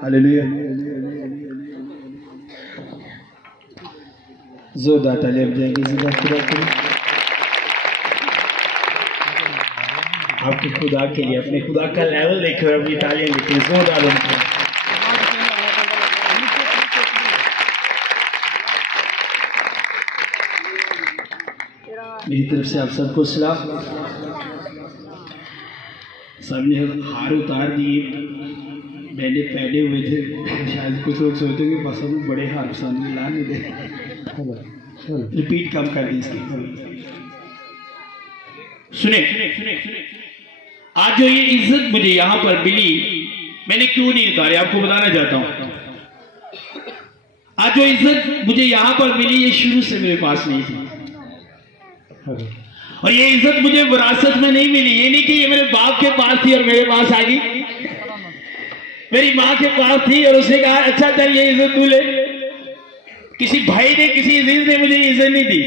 Hallelujah. जोरदार तालियां बजाएंगे खुदा के लिए, आपके खुदा के लिए। अपने खुदा का लेवल देखो, अपनी तालियां देखो जोरदार उनको। मेरी तरफ से आप सबको सलाम। सबने हार उतार दिए, मैंने पहने हुए थे। शायद कुछ लोग सोचते हैं कि पसंद बड़े हार पसंद ला नहीं दे। रिपीट कम कर दी इसकी। सुने, आज जो ये इज्जत मुझे यहाँ पर मिली, मैंने क्यों नहीं उतारी, आपको बताना चाहता हूँ। आज जो इज्जत मुझे यहाँ पर मिली, ये शुरू से मेरे पास नहीं थी। और ये इज्जत मुझे विरासत में नहीं मिली। ये नहीं कि ये मेरे बाप के पास थी और मेरे पास आ गई। मेरी माँ के पास थी और उसने कहा अच्छा चल ये इज्जत तू ले। किसी भाई ने, किसी अजीज ने मुझे इज्जत नहीं दी,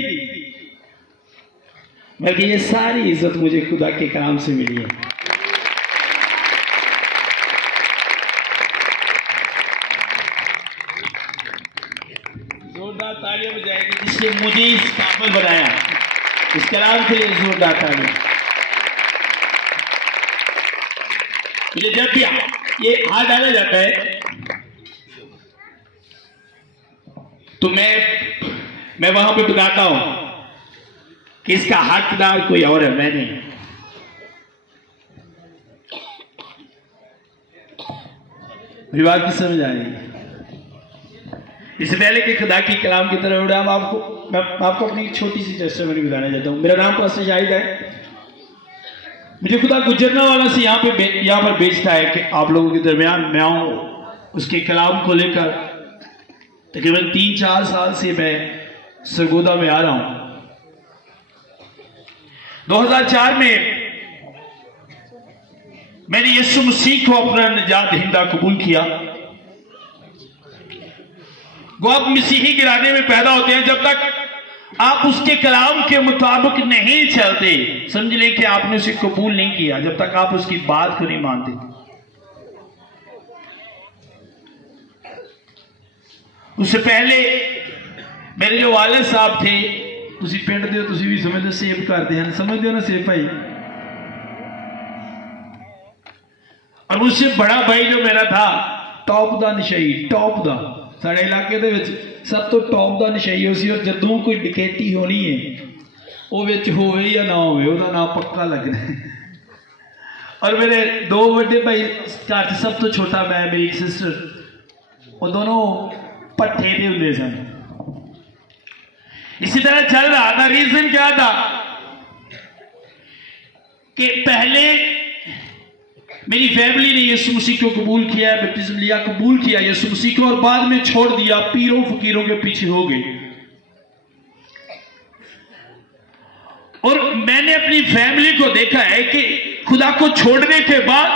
बल्कि ये सारी इज्जत मुझे खुदा के काम से मिली है। जोरदार तालियां बजाएगी जिसने मुझे इस काबिल बनाया। इस कलाम के लिए जोरदार तालियां। मुझे जब भी ये हाथ डाला जाता है तो मैं वहां पे बताता हूं कि इसका हकदार कोई और है, मैं नहीं। मेरी बात की समझ आ रही है? इससे पहले कि खुदा की कलाम की तरफ उड़ा, मैं आपको अपनी छोटी सी टेस्टमनी बताना चाहता हूँ। मेरा नाम पास्टर शाहिद है। मुझे खुदा गुजरनावाला से यहाँ पर भेजता है कि आप लोगों के दरमियान मैं आऊँ, उसके कलाम को लेकर। तकरीबन 3-4 साल से मैं सरगोदा में आ रहा हूँ। 2004 में मैंने यीशु मसीह को अपना निजात दहिंदा कबूल किया। वो आप मसीही घराने में पैदा होते हैं, जब तक आप उसके कलाम के मुताबिक नहीं चलते, समझ लें कि आपने उसे कबूल नहीं किया, जब तक आप उसकी बात को नहीं मानते। उससे पहले मेरे जो वालिद साहब थे, तुसी पिंड दे, तुसी भी समझते सेब करते हैं, समझते हो ना सेब भाई। और उससे बड़ा भाई जो मेरा था, टॉप दा नशाई, टॉप दा साढ़े इलाके दे विच सब तो टॉप दा नशाई उसी। और जदों कोई डकैती होनी है वो विच होवे या ना होवे, उसदा नाम पक्का लगना है। और मेरे 2 बड़े भाई घर च, सब तो छोटा मैं, मेरी एक सिस्टर, वो दोनों पट्ठे दे हुंदे सन। इसी तरह चल रहा था। रीजन क्या था कि पहले मेरी फैमिली ने यीशु मसीह को कबूल किया, बैप्टिज्म लिया, कबूल किया यीशु मसीह को, और बाद में छोड़ दिया, पीरों फकीरों के पीछे हो गए। और मैंने अपनी फैमिली को देखा है कि खुदा को छोड़ने के बाद,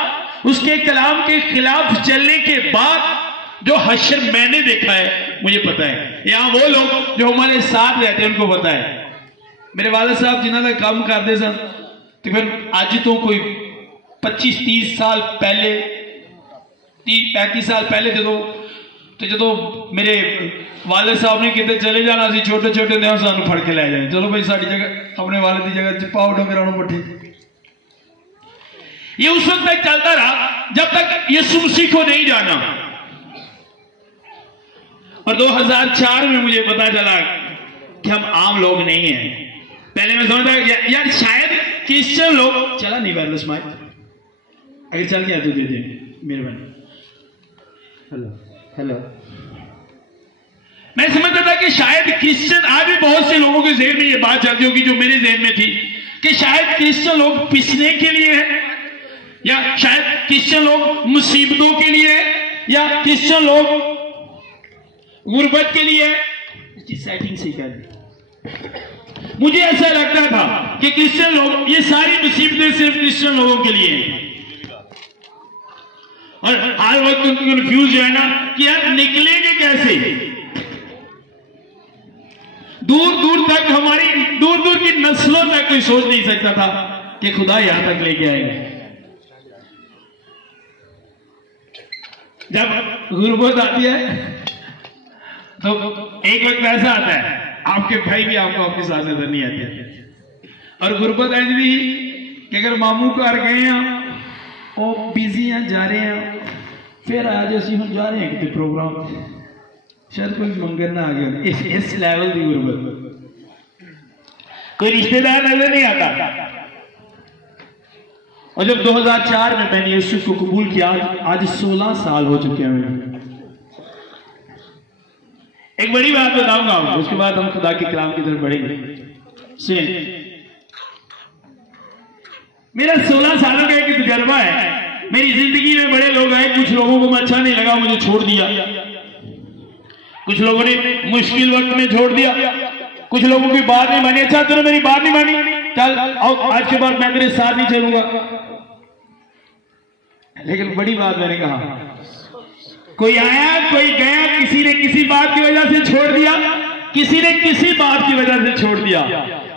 उसके कलाम के खिलाफ चलने के बाद जो हश्र मैंने देखा है, मुझे पता है। यहां वो लोग जो हमारे साथ रहते हैं उनको पता है। मेरे वालिद साहब जिन्होंने काम करते सन, तो फिर आज तो कोई 25-30 साल पहले, 35 साल पहले जो मेरे वालिद साहब ने कितने चले जाना सी, छोटे छोटे ने सानू फड़ के लै जाए, चलो भाई साड़ी जगह, अपने वालिद की जगह च पाओ डंगरां नूं पट्ठे। ये उस वक्त तक चलता रहा जब तक यीशु मसीह को नहीं जाना। और 2004 में मुझे पता चला कि हम आम लोग नहीं हैं। पहले मैं समझता यार शायद क्रिश्चियन लोग, चला नहीं वायरलेस माइक, अगर चल गया तो दे दे मेहरबानी। हेलो। मैं समझता था कि शायद क्रिश्चियन, आज भी बहुत से लोगों के ज़हन में ये बात चलती होगी जो मेरे ज़हन में थी, कि शायद क्रिश्चियन लोग पिसने के लिए है, या शायद क्रिश्चियन लोग मुसीबतों के लिए है, या क्रिश्चियन लोग गुर्बत के लिए है। इसकी सेटिंग से कर, मुझे ऐसा लगता था कि क्रिश्चियन लोग, ये सारी मुसीबतें सिर्फ क्रिश्चियन लोगों के लिए हैं। और हर वक्त उनको कंफ्यूज है ना कि यार निकलेंगे कैसे। दूर दूर तक, हमारी दूर दूर की नस्लों तक कोई सोच नहीं सकता था कि खुदा यहां तक लेके आएगा। जब गुर्बत आती है तो एक वक्त ऐसा आता है आपके भाई भी आपको आपके साथ नजर नहीं आते, और गुर्बत ऐसी भी कि अगर मामू घर गए हैं वो बिजी हैं जा रहे हैं, फिर आज असी हम जा रहे हैं कितने प्रोग्राम, शायद कोई मंगन ना आ गया, इस लेवल की गुर्बत, कोई रिश्तेदार नजर नहीं आता। और जब 2004 में मैंने यीशु को कबूल किया, आज 16 साल हो चुके हैं। एक बड़ी बात बताऊंगा आपको, उसके बाद हम खुदा के कलाम की तरफ बढ़ेंगे। सुनिए, मेरा 16 सालों का एक तजर्बा है। मेरी जिंदगी में बड़े लोग आए, कुछ लोगों को अच्छा नहीं लगा, मुझे छोड़ दिया, कुछ लोगों ने मुश्किल वक्त में छोड़ दिया, कुछ लोगों की बात नहीं मानी। अच्छा तूने मेरी बात नहीं मानी, चल आज के बाद मैं तेरे साथ नहीं चलूंगा। लेकिन बड़ी बात मैंने कहा, कोई आया कोई गया, किसी ने किसी बात की वजह से छोड़ दिया, किसी ने किसी बात की वजह से छोड़ दिया,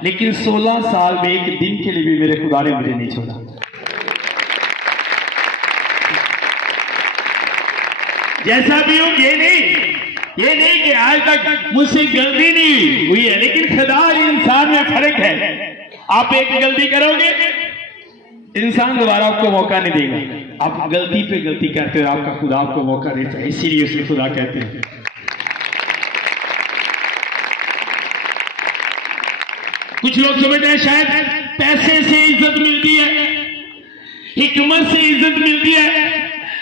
लेकिन 16 साल में एक दिन के लिए भी मेरे खुदा ने मुझे नहीं छोड़ा। जैसा भी हो, ये नहीं कि आज तक मुझसे गलती नहीं हुई है, लेकिन खुदा और इंसान में फर्क है। आप एक गलती करोगे, इंसान दोबारा आपको मौका नहीं देगा। आप गलती पे गलती करते हो, आपका खुदा आपको मौका देता है, इसीलिए उसे खुदा कहते हैं। कुछ लोग समझते हैं शायद पैसे से इज्जत मिलती है, हिकमत से इज्जत मिलती है,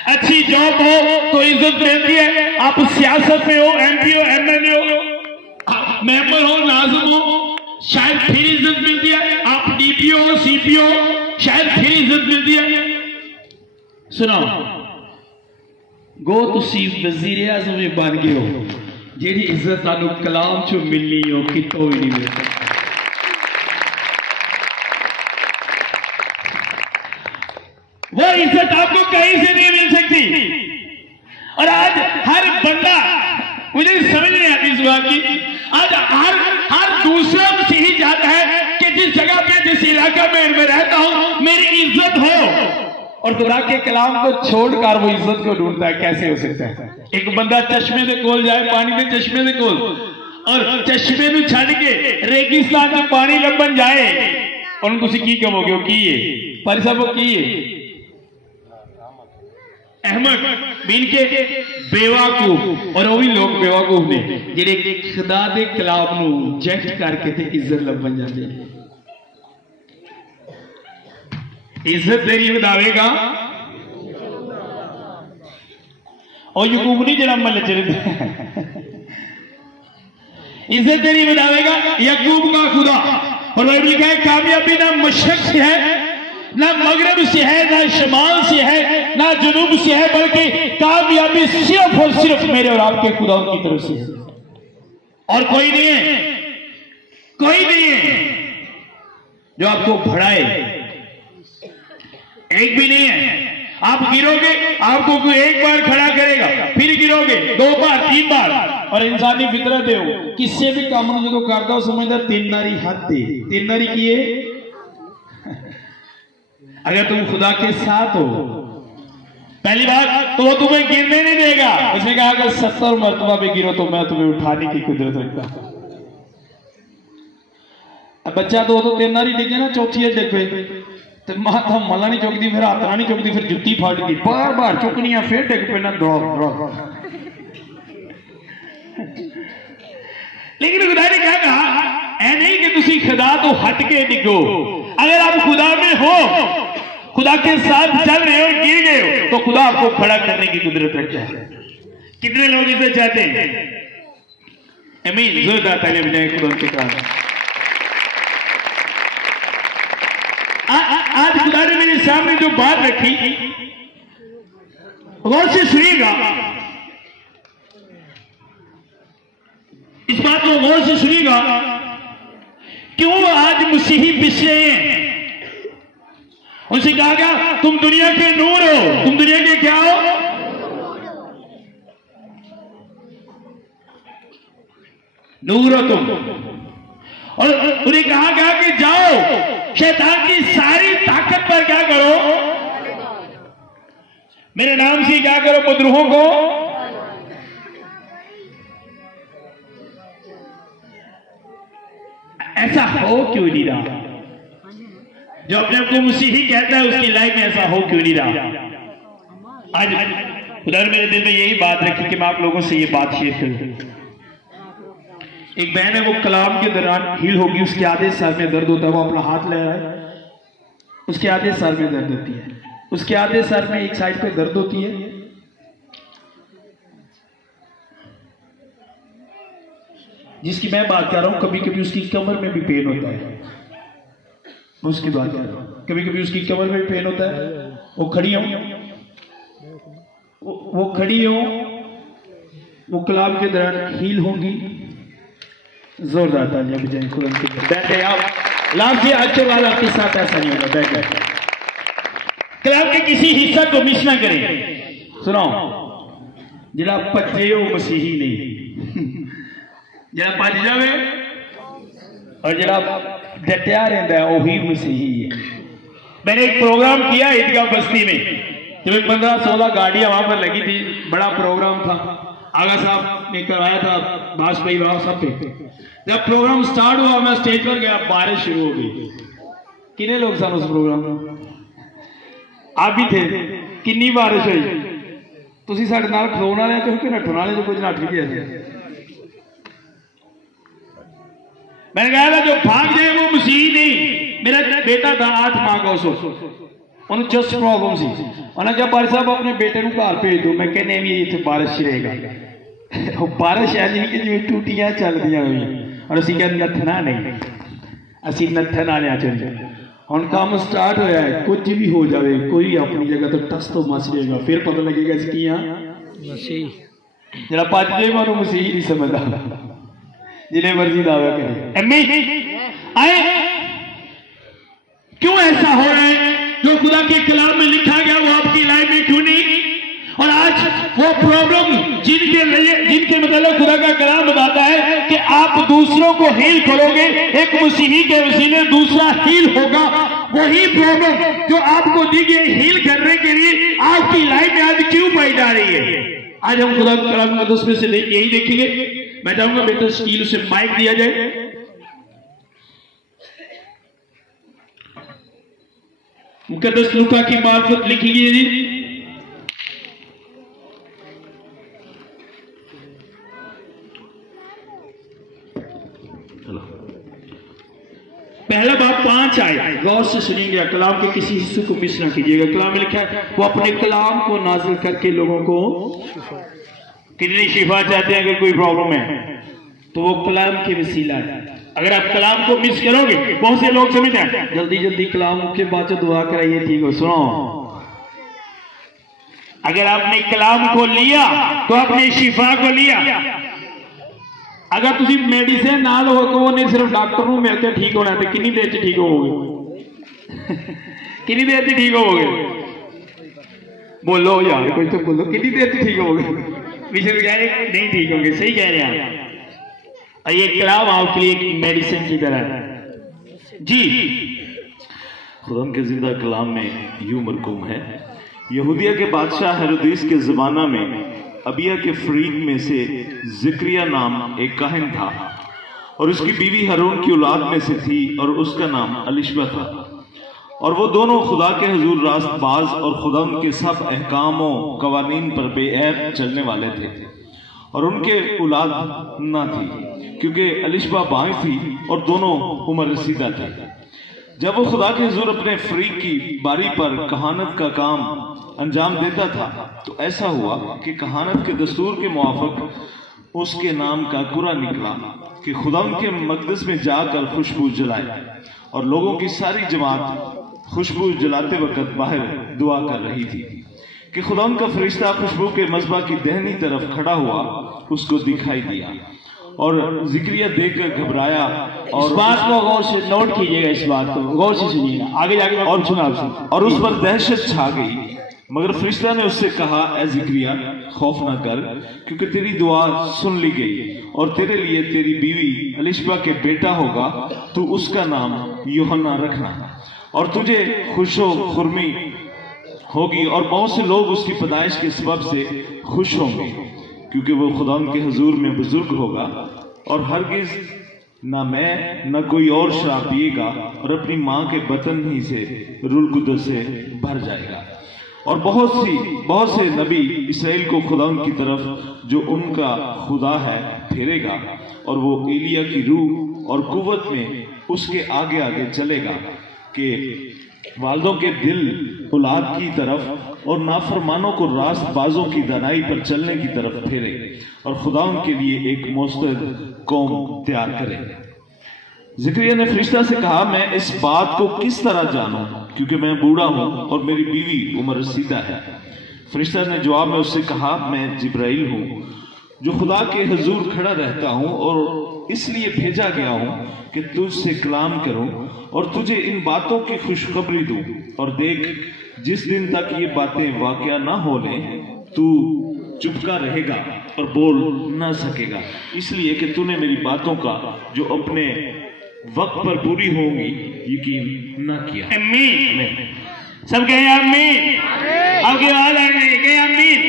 अच्छी जॉब हो तो इज्जत मिलती है, आप सियासत में हो, एमपी हो, एमएलए हो, मेंबर हो, नाज़िम हो, शायद फिर इज्जत मिलती है, आप डीपीओ हो, सीपीओ, शायद फिर इज्जत मिलती है। सुनो, गो तुसी वजीर आज़म बन गए हो, जेडी इज्जत तानू कलाम चो मिलनी हो कितों भी नहीं मिल सकती। वो इज्जत आपको कहीं से नहीं मिल सकती। और आज हर बंदा, मुझे समझ नहीं आती इस बात की, आज हर दूसरा मसीही चाहता है कि जिस जगह पे, जिस इलाका में मैं रहता हूं, मेरी इज्जत हो, और खुदा के कलाम को छोड़कर वो इज्जत को ढूंढता है। कैसे हो सकता है? एक बंदा चश्मे के कोल जाए, पानी के चश्मे के कोल, और चश्मे में छड़ के रेगिस्तान में पानी लबन जाए, और उनको की कहोगे वो की है पर सब वो की है अहमद बिन के बेवकूफ, और वो भी लोग बेवकूफ ने जेडे खुदा दे कलाम नू रिजेक्ट करके ते इज्जत लबन जाते। इज्जत तेरी बतावेगा और यकूब नहीं जरा मल इज्जत तेरी बतावेगा यकूब का खुदा। और वही लिखा है, कामयाबी ना मशरक से है, ना मगरब से है, ना शमाल से है, ना जुनूब से है, बल्कि कामयाबी सिर्फ और सिर्फ मेरे और आपके खुदा की तरफ से है। और कोई नहीं है, कोई नहीं है जो आपको भड़ाए, एक भी नहीं है। आप गिरोगे, आपको कोई एक बार खड़ा करेगा, फिर गिरोगे 2 बार 3 बार। और इंसानी फितरत है, किसी भी काम जो करता हो समझदा 3 नारी हद दे, 3 नारी किए। अगर तुम खुदा के साथ हो, पहली बात तो वो तुम्हें गिरने नहीं देगा। उसने कहा अगर 70 मरतबा पे गिरो तो मैं तुम्हें उठाने की कुदरत रखता। अब बच्चा तो 3 नारी डिगे ना, चौथी है डिगे तो माथा मला नहीं चुकती, फिर हाथ नहीं चुकती, फिर जुत्ती फाट गई, बार बार चुकनी है, फिर डिग पे ना दौड़। लेकिन खुदा ने क्या कहा, ऐ नहीं कि तुसी खुदा तो हट के डिगो। अगर आप खुदा में हो, खुदा के साथ चल रहे हो, गिर गए हो, तो खुदा आपको खड़ा करने की कुदरत रखता है। कितने लोग इसे चाहते हैं? आमीन। जोरदार तालियां बजाएं खुदा के कारण। आज खुदा ने मेरे सामने जो बात रखी, गौर से सुनिएगा, इस बात को गौर से सुनिएगा। क्यों आज मसीही पिछड़े हैं? उनसे कहा गया तुम दुनिया के नूर हो, तुम दुनिया के क्या हो? नूर हो तुम। और उन्हें कहा गया कि जाओ शैतान की सारी ताकत पर क्या करो, मेरे नाम से क्या करो मदरूहों को। ऐसा हो क्यों नहीं रहा? जो अपने आप को मसीही कहता है उसकी लाइफ में ऐसा हो क्यों नहीं रहा? आज उधर मेरे दिल में यही बात रखी कि मैं आप लोगों से ये बात शेयर करूं। एक बहन है, वो कलाम के दौरान हील होगी, उसके आधे सर में दर्द होता है, वो अपना हाथ ले रहा है, उसके आधे सर में दर्द होती है, उसके आधे सर में एक साइड पे दर्द होती है, जिसकी मैं बात कर रहा हूं। कभी कभी उसकी कमर में भी पेन होता है, उसकी बात कर रहा हूं। कभी कभी उसकी कमर में भी पेन होता है। वो खड़ी हो, वो कलाम के दौरान हील होंगी। जोरदार तालियां बजाएं खुदा के लिए। बैठे आप लाफी आजकल वाला आपके साथ ऐसा नहीं होगा। बैठे कलाम के किसी हिस्सा को मिस ना करें। सुनो, जरा पत्ते हो मसीही नहीं, जरा भज जावे और जरा डटिया रहता है वही मसीही है। मैंने एक प्रोग्राम किया ईदगाह बस्ती में, जब 15-16 गाड़ियां वहां पर लगी थी, बड़ा प्रोग्राम था, आगा साहब ने करवाया था, बास भाई वहां सब पे। जब प्रोग्राम स्टार्ट हुआ मैं स्टेज पर गया, बारिश शुरू हो गई। कितने लोग सन उस प्रोग्राम में? आप भी थे। कितनी बारिश हुई? तुसी साडे नाल खलोण वाले तो कि नठण वाले तो कुछ नठ गया। मैंने कहा था जो भाग जाए वो मसीह नहीं। मेरा बेटा था 8 माह का, उन्हें जस्ट प्रॉब्लम सी। उन्हें कहा बारिश साहब अपने बेटे को घर भेज दो। मैं कहने भी इतने बारिश रहेगा। बारिश है नहीं कि जिवें टूटियां चल रही हुई और असीं कहते नठना नहीं, असीं नठन वाले चल। हुण काम स्टार्ट होया है, कुछ भी हो जाए, कोई अपनी जगह तो टस तो मस जाएगा, फिर पता लगेगा इसकी मसीह। जरा भज जाए मैं मसीह नहीं समझदा, जिन्हें मर्जी दावा करे। एम्मी आए, क्यों ऐसा हो रहा है? जो खुदा के कलाम में लिखा गया वो आपकी लाइफ में क्यों नहीं? और आज वो प्रॉब्लम जिनके मतलब खुदा का कलाम बताता है कि आप दूसरों को हील करोगे, एक मसीही के वसीले दूसरा हील होगा। वही प्रॉब्लम जो आपको दी गई हील करने के लिए आपकी लाइफ में आज क्यों पाई जा रही है? आज हम खुदा के कलाम मुकद्दस में से यही देखेंगे। मैं चाहूंगा बेहतर स्टील से माइक दिया जाए। मुकद्दस लूका की मार्फत लिखी गई जी। पहला बाब 5 आए, गौर से सुनिएगा, कलाम के किसी हिस्से को मिस ना कीजिएगा। कलाम में लिखा है वो अपने कलाम को नाजिल करके लोगों को कितनी शिफा चाहते हैं। अगर कोई प्रॉब्लम है तो वो कलाम के वसीला है। अगर आप कलाम को मिस करोगे, बहुत से लोग समझते हैं जल्दी जल्दी कलाम के बाद दुआ कराइए, ठीक हो। सुनो, अगर आपने कलाम को लिया तो आपने शिफा को लिया। अगर तुसी मेडिसिन ना लो तो वो नहीं सिर्फ डॉक्टर को मिलकर ठीक होना, तो कितनी देर च ठीक होगे? कितनी देर च ठीक होगे? बोलो यार, कोई तो बोलो, कितनी देर च ठीक होगे? नहीं ठीक होंगे, सही कह रहे हैं। और ये कलाम आपके लिए एक मेडिसिन की तरह है जी। खुदा के जिंदा कलाम में यूं मरकूम है, यहूदिया के बादशाह हेरोदेस के जमाना में अबिया के फरीक में से जिक्रिया नाम एक काहिन था और उसकी बीवी हारून की औलाद में से थी और उसका नाम अलिशबा था। और वो दोनों खुदा के हुजूर रास्तबाज और खुदा उनके सब अहकामों कवानीन पर बेऐब चलने वाले थे। और उनके औलाद ना थी क्योंकि अलिशबा बाएं थी और दोनों उम्र रसीदा थे। जब वो खुदा के हुजूर अपने फरीक की बारी पर कहानत का काम अंजाम देता था तो ऐसा हुआ कि कहानत के दस्तूर के मुआफिक उसके नाम का कुरा निकला कि खुदा उनके मकदस में जाकर खुशबू जलाए। और लोगों की सारी जमात खुशबू जलाते वक्त बाहर दुआ कर रही थी कि खुदा उनका फरिश्ता खुशबू के मज़बा की दाहिनी तरफ खड़ा हुआ उसको दिखाई दिया और जिक्रिया देखकर घबराया। और इस बात को गौर से नोट कीजिएगा, इस बात को गौर से सुनिएगा, आगे जाके और सुना और उस पर दहशत छा गई। मगर फरिश्ता ने उससे कहा, ए जिक्रिया खौफ ना कर, क्योंकि तेरी दुआ सुन ली गई और तेरे लिए तेरी बीवी अलिशबा के बेटा होगा, तू उसका नाम यूहन्ना रखना और तुझे खुशो खुर्मी होगी और बहुत से लोग उसकी पैदाइश के सबब से खुश होंगे, क्योंकि वो खुदा के हुजूर में बुजुर्ग होगा और हरगिज ना मैं न कोई और शराब पिएगा और अपनी माँ के बतन ही से रूह कुद्दस से भर जाएगा। और बहुत से नबी इसराइल को खुदा की तरफ जो उनका खुदा है फेरेगा, और वो एलिया की रूह और कुव्वत में उसके आगे आगे चलेगा कि वालिदों के दिल औलाद की तरफ और नाफरमानों को रास्तबाजों की दानाई पर चलने की तरफ फेरे और खुदा के लिए एक मोस्तद कौम तैयार करे। ज़करिया ने फरिश्ता से कहा, मैं इस बात को किस तरह जानूं, क्योंकि मैं बूढ़ा हूं और मेरी बीवी उम्र रसीदा है। फरिश्ता ने जवाब में उससे कहा, मैं जिब्राइल हूं जो खुदा के हुजूर खड़ा रहता हूं और इसलिए भेजा गया हूं कि तुझसे कलाम करूं और तुझे इन बातों की खुशखबरी दूं। और देख, जिस दिन तक ये बातें वाकया ना हो लें तू चुपका रहेगा और बोल ना सकेगा, इसलिए कि तूने मेरी बातों का जो अपने वक्त पर पूरी होंगी यकीन ना किया। आमीन। सब कहे आमीन। आगे वाला कहे आमीन।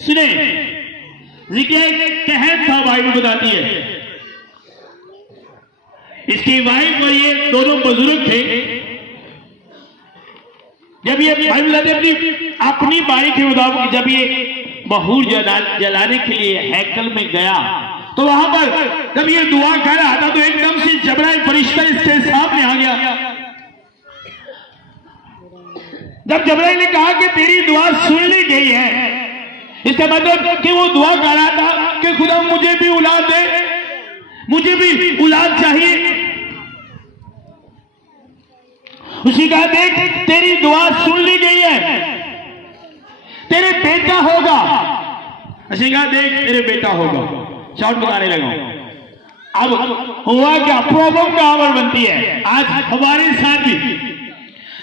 सुने, ज़िक्रिया एक कहत था, बाइबल बताती है। इसकी वाइफ और ये दोनों बुजुर्ग थे। जब ये बाइबल अपनी बारी के मुताबिक जब ये बहूर जलाने के लिए हैकल में गया, तो वहां पर जब ये दुआ कर रहा था तो एकदम से जबराइल फरिश्ता इसके सामने आ गया। जब जबराइल ने कहा कि तेरी दुआ सुन ली गई है, इसका मतलब कि वो दुआ कर रहा था कि खुदा मुझे भी औलाद दे, मुझे भी औलाद चाहिए। उसी कहा, देख तेरी दुआ सुन ली गई है, तेरे बेटा होगा। उसी कहा, देख तेरे बेटा होगा। शॉट बताने लगा। अब हुआ क्या, प्रॉब्लम का आवर बनती है। आज हमारे साथ भी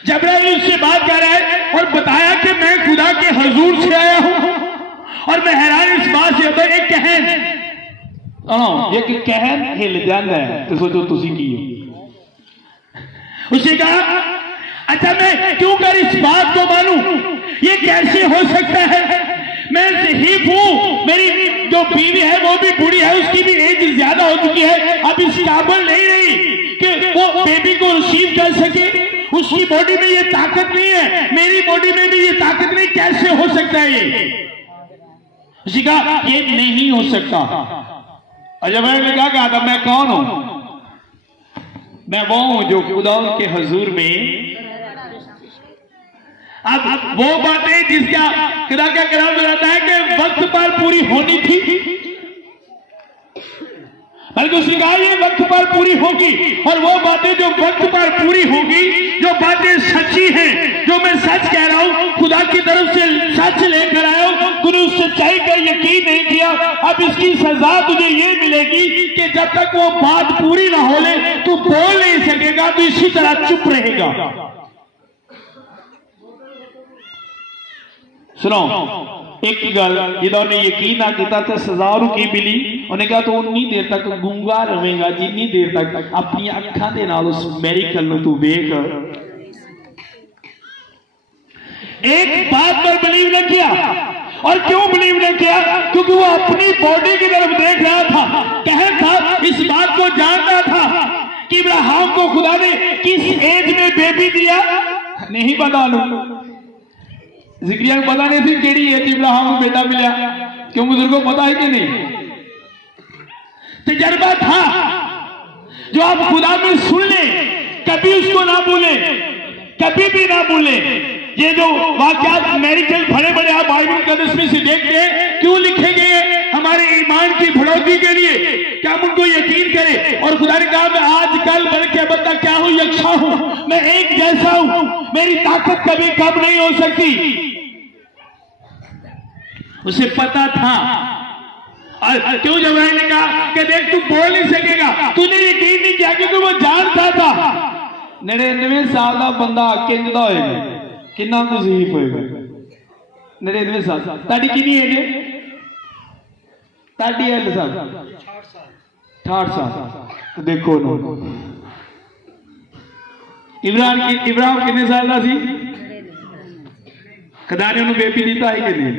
जबराइल उससे बात कर रहा है और बताया कि मैं खुदा के हुजूर से आया हूं और मैं हैरान इस बात से होता है, एक कहन ये कहन हिल जाता है तो सोचो तुसी की। उसे कहा, अच्छा मैं क्यों कर इस बात को मानूं, ये कैसे हो सकता है? मैं ज़हीफ हूं, मेरी जो बीवी है वो भी बूढ़ी है, उसकी भी एज ज्यादा हो चुकी है, अब इस काबिल नहीं रही कि वो बेबी को रिसीव कर सके। उसकी बॉडी में ये ताकत नहीं है, मेरी बॉडी में भी ये ताकत नहीं, कैसे हो सकता है ये? उसी कहा, ये नहीं हो सकता। और जब मैंने क्या कहा था, मैं कौन हूं? मैं वो हूं जो खुदा के हुजूर में। अब वो बातें जिसका खुदा का कलाम बताता है कि वक्त पर पूरी होनी थी, बल्कि उसने कहा ये वक्त पर पूरी होगी। और वो बातें जो वक्त पर पूरी होगी, जो बातें सच्ची हैं, जो मैं सच कह रहा हूं, खुदा की तरफ से सच लेकर आया हूं, तूने उस सच्चाई का यकीन नहीं किया। अब इसकी सजा तुझे ये मिलेगी कि जब तक वो बात पूरी ना हो ले तू बोल नहीं सकेगा, तो इसी तरह चुप रहेगा। सुनो, एक ही गल जिन्होंने यकीन ना किया तो सजा की मिली। उन्हें कहा, तो उन्नी देर तक गूंगा रहेगा जिन्नी देर तक अपनी अखा दे नाल उस मेरिकल नूं तू वेख। एक बात पर बिलीव न किया। और क्यों बिलीव न किया? क्योंकि वो अपनी बॉडी की तरफ देख रहा था, कह था, इस बात को जानता था कि इब्राहिम को खुदा ने किस एज में बेबी दिया नहीं पता। ज़िक्रिया को पता नहीं थी केड़ी एज इब्राहिम को बेटा मिला, क्यों बुजुर्गों को पता है कि नहीं? तजर्बा था जो आप खुदा में सुन ले, कभी उसको ना भूले, कभी भी ना भूले। ये जो वाकयात मेरिकल बड़े बड़े आप बाइबल कदस में से देखते हैं, क्यों लिखे गए? हमारे ईमान की बढ़ोतरी के लिए, क्या हम उनको यकीन करें। और खुदा ने कहा, मैं आज कल बल्कि बता क्या हूं, यकसा हूं, मैं एक जैसा हूं, मेरी ताकत कभी कम नहीं हो सकती। उसे पता था। और क्यों जबराइल ने कहा कि देख तू बोल नहीं सकेगा, तूने यकीन नहीं किया, क्योंकि वो जानता था 99 साल का बंदा किंदा होएगा, कितना तज़ीफ होएगा। 99 साल ताड़ी कितनी है? ताड़ी है साहब 68 साल। तो देखो इब्राहिम कितने साल का सी? खुदा ने उन्होंने बेबी दिता है कि नहीं?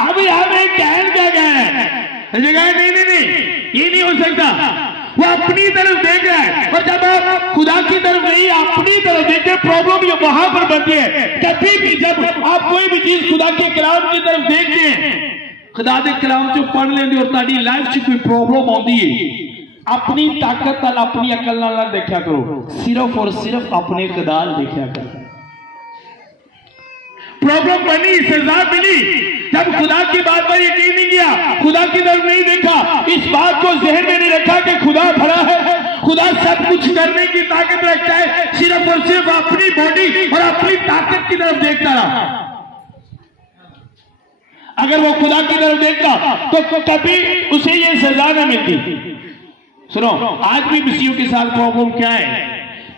अब यहां में कहन क्या कह रहा है? जगह नहीं नहीं नहीं, ये नहीं हो सकता। वो अपनी तरफ देख रहा है, और जब आप खुदा की तरफ नहीं अपनी तरफ देखते, प्रॉब्लम ये वहां पर बनती है। कभी भी जब आप कोई भी चीज खुदा के कलाम की तरफ देखते हैं, खुदा के कलाम चो पढ़ लेंगे और ताड़ी लाइफ च कोई प्रॉब्लम आती है, अपनी ताकत नाल अपनी अकल नाल देखा करो, सिर्फ और सिर्फ अपने खुदा देखा करो। प्रॉब्लम बनी, सजा मिली, जब खुदा की बात पर यकीन नहीं किया, खुदा की तरफ नहीं देखा, इस बात को जहन में नहीं रखा कि खुदा भरा है, खुदा सब कुछ करने की ताकत रखता है, सिर्फ और सिर्फ अपनी बॉडी और अपनी ताकत की तरफ देखता रहा। अगर वो खुदा की तरफ देखता तो कभी उसे ये सजा न मिलती। सुनो, आज भी मसीह के साथ प्रॉब्लम क्या है?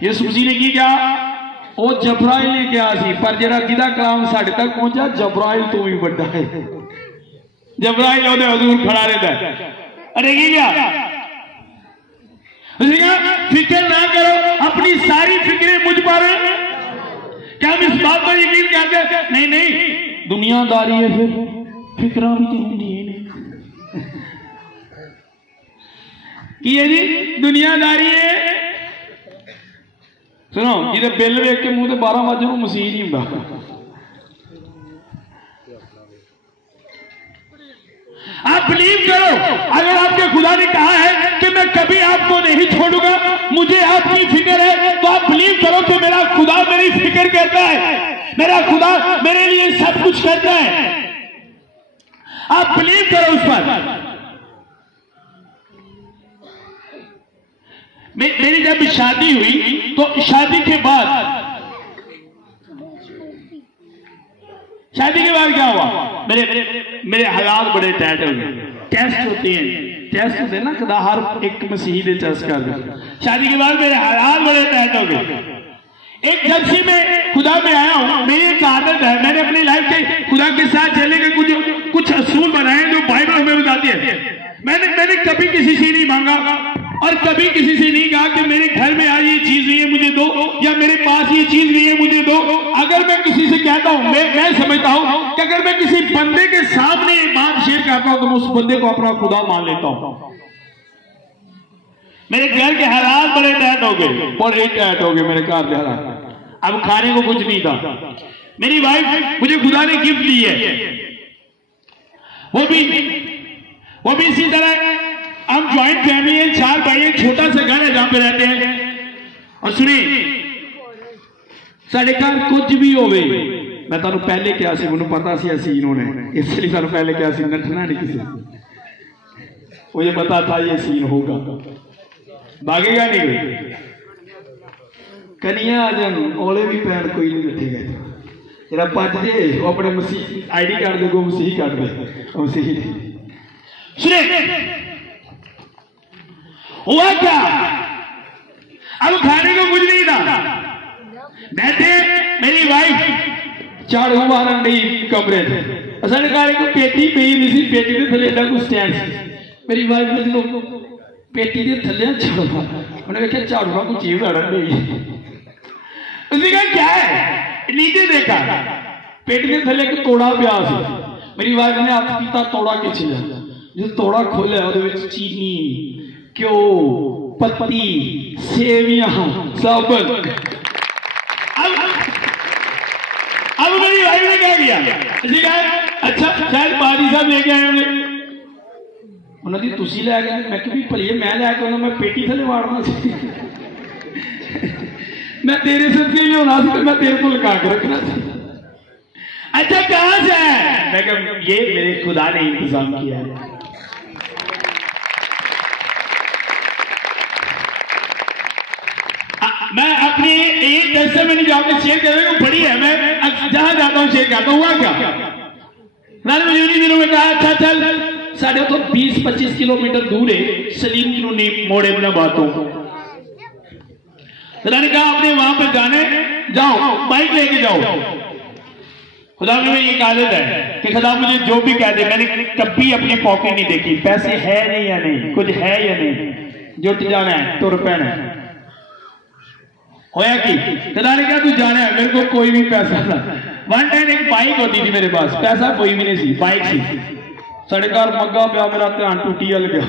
यीशु मसीह ने की क्या? वो जबराइल ने क्या सी, पर जरा किदा कलाम साढ़े तक पहुंचा, जबराइल तो भी बड़ा है। जबराइल ओदे हुजूर खड़ा रहता है, अरे की क्या? फिक्र ना करो, अपनी सारी फिक्रें मुझ पर। क्या हम इस बात पर यकीन करते हैं? नहीं नहीं, दुनियादारी है, फिर फिक्रा भी होंगी की है जी, दुनियादारी है। सुनो, जिदे बिल वेख के मुंह 12 बजे मसीह नहीं होंगे। आप बिलीव करो, अगर आपके खुदा ने कहा है कि मैं कभी आपको नहीं छोड़ूंगा, मुझे आपकी फिक्र है, तो आप बिलीव करो कि मेरा खुदा मेरी फिक्र करता है, मेरा खुदा मेरे लिए सब कुछ करता है। आप बिलीव करो उस पर। मेरी जब शादी हुई तो शादी के बाद क्या हुआ? मेरे हालात बड़े टाइट हो गए। टेस्ट होते हैं ना, खुदा हर एक मसीही ने टेस्ट कर दिया। शादी के बाद मेरे हालात बड़े टाइट हो गए। एक जब से मैं खुदा में आया हूं, मेरी एक आदत है, मैंने अपनी लाइफ के खुदा के साथ चलने के कुछ असूल बनाए जो बाइबल हमें बताती है। मैंने कभी किसी से नहीं मांगा और कभी किसी से नहीं कहा कि मेरे घर में आज ये चीज नहीं है मुझे दो, या मेरे पास ये चीज नहीं है मुझे दो। अगर मैं किसी से कहता हूं, मैं समझता हूं कि अगर मैं किसी बंदे के सामने ये बात शेयर करता हूं तो मैं उस बंदे को अपना खुदा मान लेता हूं। मेरे घर के हालात बड़े टाइट हो गए, बड़े टाइट हो गए मेरे घर के हालात। अब खाने को कुछ नहीं था। मेरी वाइफ मुझे खुदा ने गिफ्ट दी है, वो भी इसी तरह। हम ज्वाइंट फैमिली है, 4 भाई, एक छोटा सा घर है जहां पे रहते हैं। और सुनिए, साढ़े घर कुछ भी होवे, मैं तुहानू पहले क्या सी, मैनू पता सी ऐसी इन्होंने, इसलिए तुहानू पहले क्या सी, नठना नहीं किसी, मुझे पता था ये सीन होगा, भागेगा नहीं। कनिया आ जान, ओले भी पैर कोई नहीं नठेगा, जरा भज जे अपने मसीह आईडी कार्ड दे, मसीह काट दे, मसीह। सुनिए हुआ क्या? अब खाने को कुछ नहीं था। बैठे, मेरी वाइफ झाड़ू मारन दी कमरे थे, असल घर को पेटी पई नहीं सी, पेटी के थले एडा कुछ स्टैंड सी। मेरी वाइफ ने जो पेटी के थले झाड़ू मारा, उन्हें देखा झाड़ू का कुछ चीज अड़न दी। उसने कहा क्या है? नीचे देखा, पेटी के थले एक तोड़ा पिया सी। मेरी वाइफ ने हाथ पीता, तोड़ा खिंच लिया। जो तोड़ा खोलिया, ਉਹਦੇ ਵਿੱਚ चीनी, घ्यो, पत्ती, सेवियां, साबुन। अब मेरी वाइफ ने क्या किया? अच्छा शायद बाजी साहब लेके आए होंगे, उन्होंने तुसी लै गए। मैं कि भलिए मैं लैके आना, मैं पेटी थले वाड़ना सी, मैं तेरे सदके ही होना सी, मैं तेरे को लगा के रखना सी। अच्छा कहां से है? मैं कहा ये मेरे खुदा ने इंतजाम किया है। मैं अपनी एक टेस्टामेंट जो आपने शेयर कर रहे हो बड़ी है, मैं जहां जाता हूं शेयर करता हूं। हुआ क्या? मैंने मजूरी दिनों में कहा अच्छा चल, साढ़े तो 20-25 किलोमीटर दूर है सलीम कॉलोनी मोड़े में बात हो। मैंने कहा आपने वहां पर जाने, जाओ बाइक लेके जाओ। खुदा में एक आदत है कि खुदा मुझे जो भी कह दे, मैंने कभी अपनी पॉकेट नहीं देखी, पैसे है नहीं या नहीं, कुछ है या नहीं, जुट जाना है, तुर पैना है। होया कि खुदा ने कहा तू जाना है, मेरे को कोई भी पैसा ना। वन टाइम एक बाइक होती थी मेरे पास, पैसा कोई भी नहीं सी, बाइक सी। साढ़े घर मग्गा पिया, मेरा ध्यान टूटी हल गया,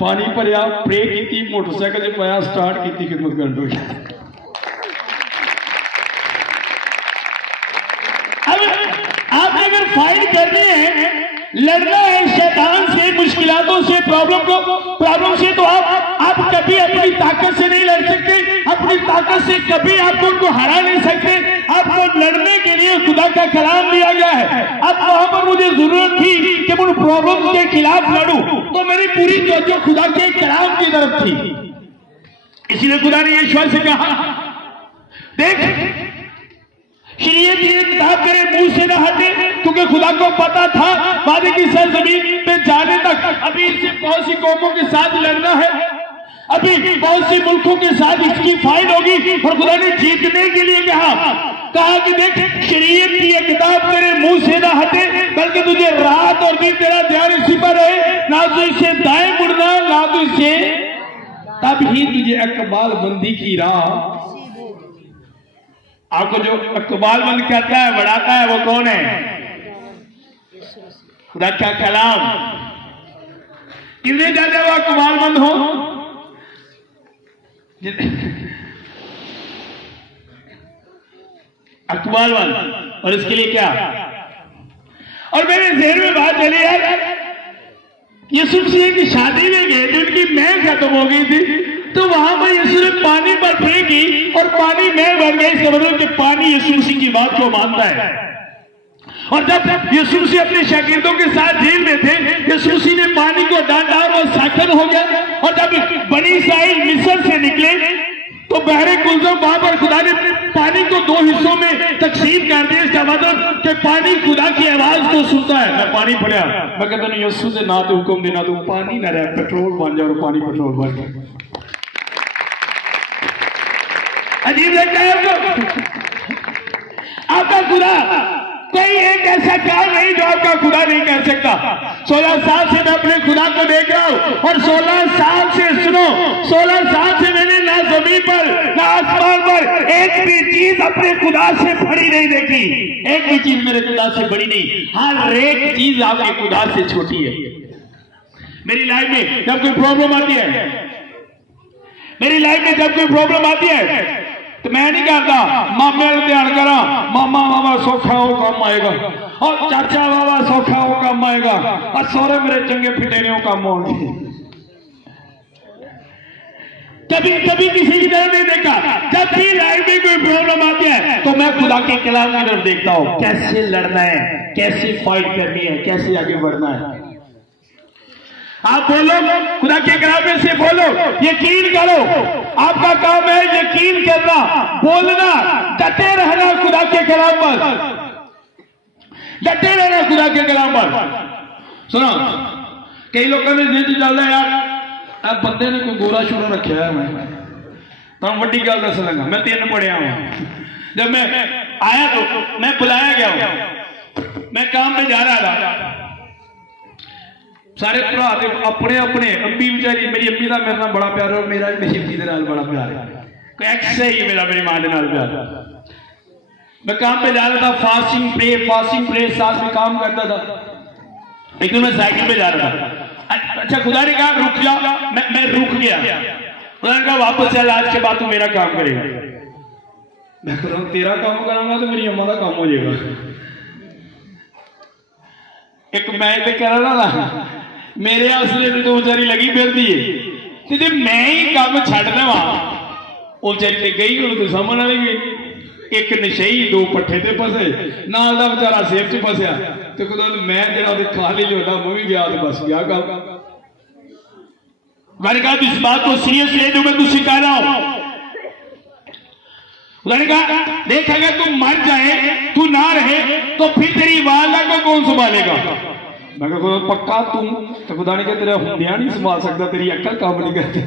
पानी भरिया, प्रे की, मोटरसाइकिल च पाया, स्टार्ट की, खिदमत कर दो। अब आपने अगर फाइट करनी है, लड़ना है शैतान से, मुश्किलातों से, प्रॉब्लम से, तो आप कभी अपनी ताकत से नहीं लड़ सकते, अपनी ताकत से कभी आप उनको हरा नहीं सकते। आपको लड़ने के लिए खुदा का कलाम दिया गया है। अब वहां पर मुझे जरूरत थी कि उन प्रॉब्लम के खिलाफ लड़ूं, तो मेरी पूरी तवज्जो खुदा के कलाम की तरफ थी। इसलिए खुदा ने यीशु से कहा, देख शरीयत ये किताब तेरे मुंह से ना हटे, क्योंकि खुदा को पता था वादे की सरजमीन पे जाने तक अभी इसे बहुत सी कौमों के साथ लड़ना है, अभी बहुत सी मुल्कों के साथ इसकी फाइट होगी। और खुदा ने जीतने के लिए कहा कि देख शरीयत की ये किताब तेरे मुंह से ना हटे, बल्कि तुझे रात और दिन तेरा ध्यान इसी पर रहे, ना तो इससे दाएं मुड़ना, ना तो इससे, तब ही तुझे अकबाल बंदी की राह। आपको जो अकबालबंद कहता है, बढ़ाता है, वो कौन है? खुदा का कलाम। कितने ज्यादा वो अकबालबंद हो? अकबालबंद। और इसके लिए क्या? और मेरे ज़हन में बात चली यार, यीशु मसीह की शादी में गए थे, उनकी मैं खत्म हो गई थी, तो वहां पर यीशु ने पानी पर फेंकी और पानी में भर गई। इसका मतलब कि पानी यीशु मसीह की बात को मानता है। और जब यीशु मसीह अपने शागिर्दों के साथ जेल में थे, यीशु मसीह ने पानी को डांटा और साखर हो गया। और जब बनी इस्राइल मिस्र से निकले, तो बहरे कुलज़म वहां पर खुदा ने पानी को दो हिस्सों में तकसीम कर दिया। इसका मतलब कि पानी खुदा की आवाज को सुनता है। मैं पानी पढ़िया, मैं कहता नहीं यीशु से ना तो हुक्म देना, तो पानी ना रहे, पेट्रोल बन जाए, और पानी पेट्रोल बन जाए। अजीब लगता है आपका खुदा कोई एक ऐसा काम नहीं जो आपका खुदा नहीं कर सकता। 16 साल से मैं अपने खुदा को देख रहा हूं, और 16 साल से सुनो, 16 साल से मैंने ना जमीन पर ना आसमान पर एक भी चीज अपने खुदा से बड़ी नहीं देखी। एक भी चीज मेरे खुदा से बड़ी नहीं, हर एक चीज आपके खुदा से छोटी है। मेरी लाइफ में जब कोई प्रॉब्लम आती है, मेरी लाइफ में जब कोई प्रॉब्लम आती है, तो मैं नहीं करता मामे का ध्यान करा, मामा बाबा सौखा हो काम आएगा, और चाचा बाबा सौखा हो काम आएगा, और सौरे मेरे चंगे फिटे ने काम होंगे। कभी कभी किसी की तरफ नहीं देखा। जब भी लाइफ में कोई प्रॉब्लम आती है, तो मैं खुदा के कलाम की तरफ देखता हूं, कैसे लड़ना है, कैसे फाइट करनी है, कैसे आगे बढ़ना है। आप बोलो, खुदा के कलाम में से बोलो, यकीन करो। आपका काम है यकीन करना, बोलना, डटे रहना खुदा के कलाम पर, डटे रहना खुदा के कलाम पर। सुनो, कई लोगों ने जिद चल रहा यार, अब बंदे ने कोई गोरा शोरा रखा है, मैं तो वड्डी गल दस लगा। मैं 3 पढ़िया हूं। जब मैं आया तो मैं बुलाया गया हूं, मैं काम पे जा रहा था, सारे भरा अपने अपने, अम्मी बेचारी, मेरी अम्मी का मेरे नाल बड़ा प्यार है, और मेरा मेरी अम्मी के नाल बड़ा प्यार है, कोई एक्स ही मेरा मेरी मां के नाल प्यार। मैं काम पे जा रहा था, फास्टिंग प्रे साथ में काम करता था। एक दिन मैं साइकिल पे जा रहा था, अच्छा खुदा ने कहा रुक जा, मैं रुक गया। खुदा ने कहा वापस चल, आज के बाद तू मेरा काम करेगा। मैं कह रहा हूं तेरा काम करांगा तो मेरी अम्मा का काम हो जाएगा। एक मैं तो कह रहा था, मेरे असले तो बेचारी लगी फिरती है, तो मैं ही काम छड़ देवा, वो बेचारी ते गई, उन्होंने समझ वाली गई। एक नशई 2 पट्ठे ते फसे, नाल दा बेचारा सेब च फसिया, तो खुदा मैं जरा खा ली लिया, मैं भी गया, तो बस गया काम। मैंने कहा इस बात को सीरियस ले जो मैं तुझसे कह रहा हूं। उन्होंने कहा देख, अगर तू मर जाए, तू ना रहे, तो फिर तेरी वालदा को कौन संभालेगा? मैं कहा पक्का तू? तो खुदा ने कहा तेरा हुंदिया नहीं संभाल सकता, तेरी अक्ल काम नहीं करती।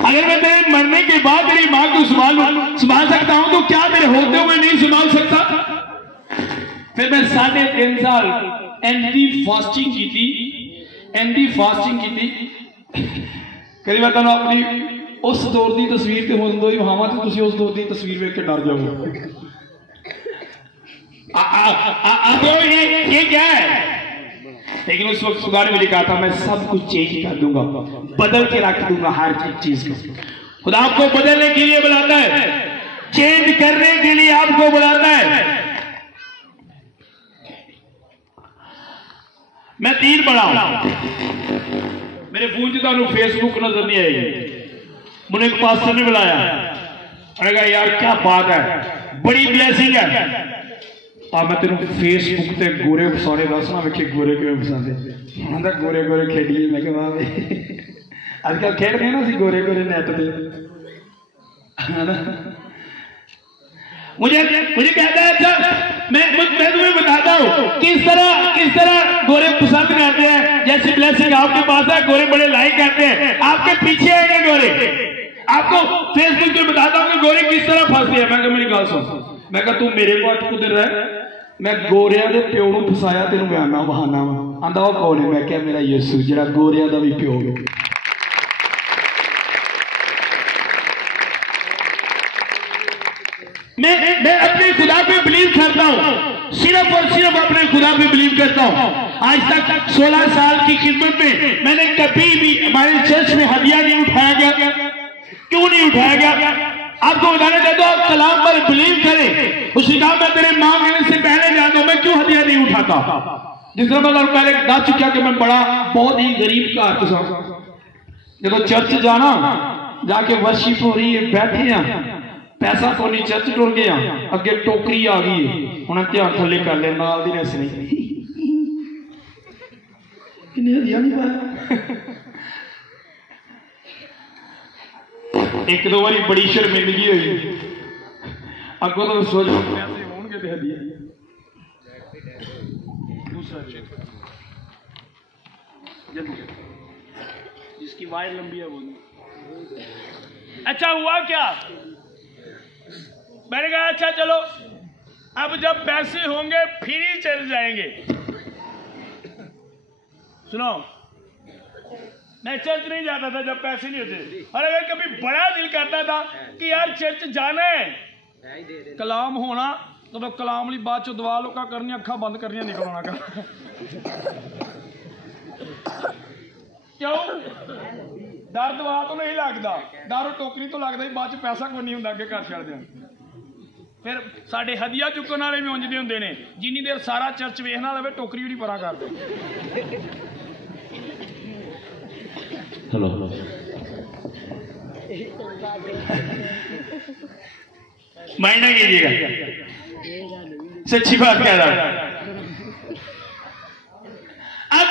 अगर मैं तेरे मरने के बाद तेरी मां को संभाल सकता हूं, तो क्या तेरे होते हुए नहीं संभाल सकता? फिर मैं 3.5 साल एंटी फास्टिंग की थी। कई बार अपनी उस दौर की तस्वीर तो हुण दो ही वहां तो तुसीं उस दौर की तस्वीर वेख के डर जाओगे। ये क्या है? लेकिन उस वक्त खुदा ने मुझे कहा था मैं सब कुछ चेंज कर दूंगा, बदल के रख दूंगा हर चीज को। खुदा आपको बदलने के लिए बुलाता है, चेंज करने के लिए आपको बुलाता है। मैं तीर पढ़ा, मेरे फोन से तो फेसबुक नजर नहीं आएगी। मुझे एक पास्टर ने बुलाया, कहा यार क्या बात है, बड़ी ब्लेसिंग है। मैं तेन फेसबुक से गोरे फसाने दसना, वेखे गोरे किवें फसाते। कहता गोरे गोरे खेडिए। मैं कहा वाह अजकल खेडते हैं ना असीं गोरे गोरे नैट पे, मुझे कहता है अच्छा मैं तुम्हें बताता हूँ किस तरह गोरे पसंद करते हैं। जैसे ब्लेसिंग आपके पास है, गोरे बड़े लाइक करते हैं, आपके पीछे आएंगे गोरे। आपको फेसबुक पे बताता हूँ कि गोरे किस तरह फंसते हैं। मैं कहा मेरी गल सुन, मैं कहा तू मेरे को अच कुदर है, मैं गोरिया के प्यो को फसाया तेन बयाना बहाना वा। आंदा वो कौन है? मैं क्या मेरा यीशु जिहड़ा गोरिया का भी प्यो है। मैं अपने खुदा पे बिलीव करता हूँ, सिर्फ और सिर्फ अपने खुदा पे बिलीव करता हूँ। आज तक 16 साल की खिदमत में मैंने कभी भी हमारे चर्च में हदिया नहीं उठाया गया। क्यों नहीं उठाया गया? आपको बताना चाहता हूँ, कलाम पर बिलीव करें। उसने कहा मैं तेरे मांगने से पहले जानता हूँ, मैं क्यों हदिया नहीं उठाता। जिस तरह मैं पहले बता चुका कि मैं बहुत ही गरीब घर था। जब चर्च जाना, जाके वर्शिप हो रही है, बैठे हैं, पैसा को नहीं, चर्च टुर गया, अगे टोकरी आ गई, उन्हें ध्यान थले कर लिया, नाल दी रस नहीं एक दो बारी बड़ी शर्मिंदगी हुई। अगों तो सोच पैसे होंगे तो हदिया। जिसकी वायर लंबी है वो नहीं। अच्छा हुआ क्या? मैंने कहा अच्छा चलो अब जब पैसे होंगे फिर ही चल जाएंगे। सुनो, मैं चर्च नहीं जाता था जब पैसे नहीं होते, और अगर कभी बड़ा दिल करता था कि यार चर्च जाना है, कलाम होना तो कलाम वाली बात चो दवा लोग करनी, अखा बंद करनी, निकलना कर क्यों? डर दवा तो नहीं लगता, डर टोकरी तो लगता ही, बाद च पैसा कोई नहीं होंगे, अगे घर छड़ दें। फिर साडे हदिया चुकन वाले भी उंजदे हुंदे ने, जिन्नी देर सारा चर्च वेखना लवे टोकरी भी परा कर दे। हेलो माइंड कीजिएगा, सच्ची बात कह रहा। अब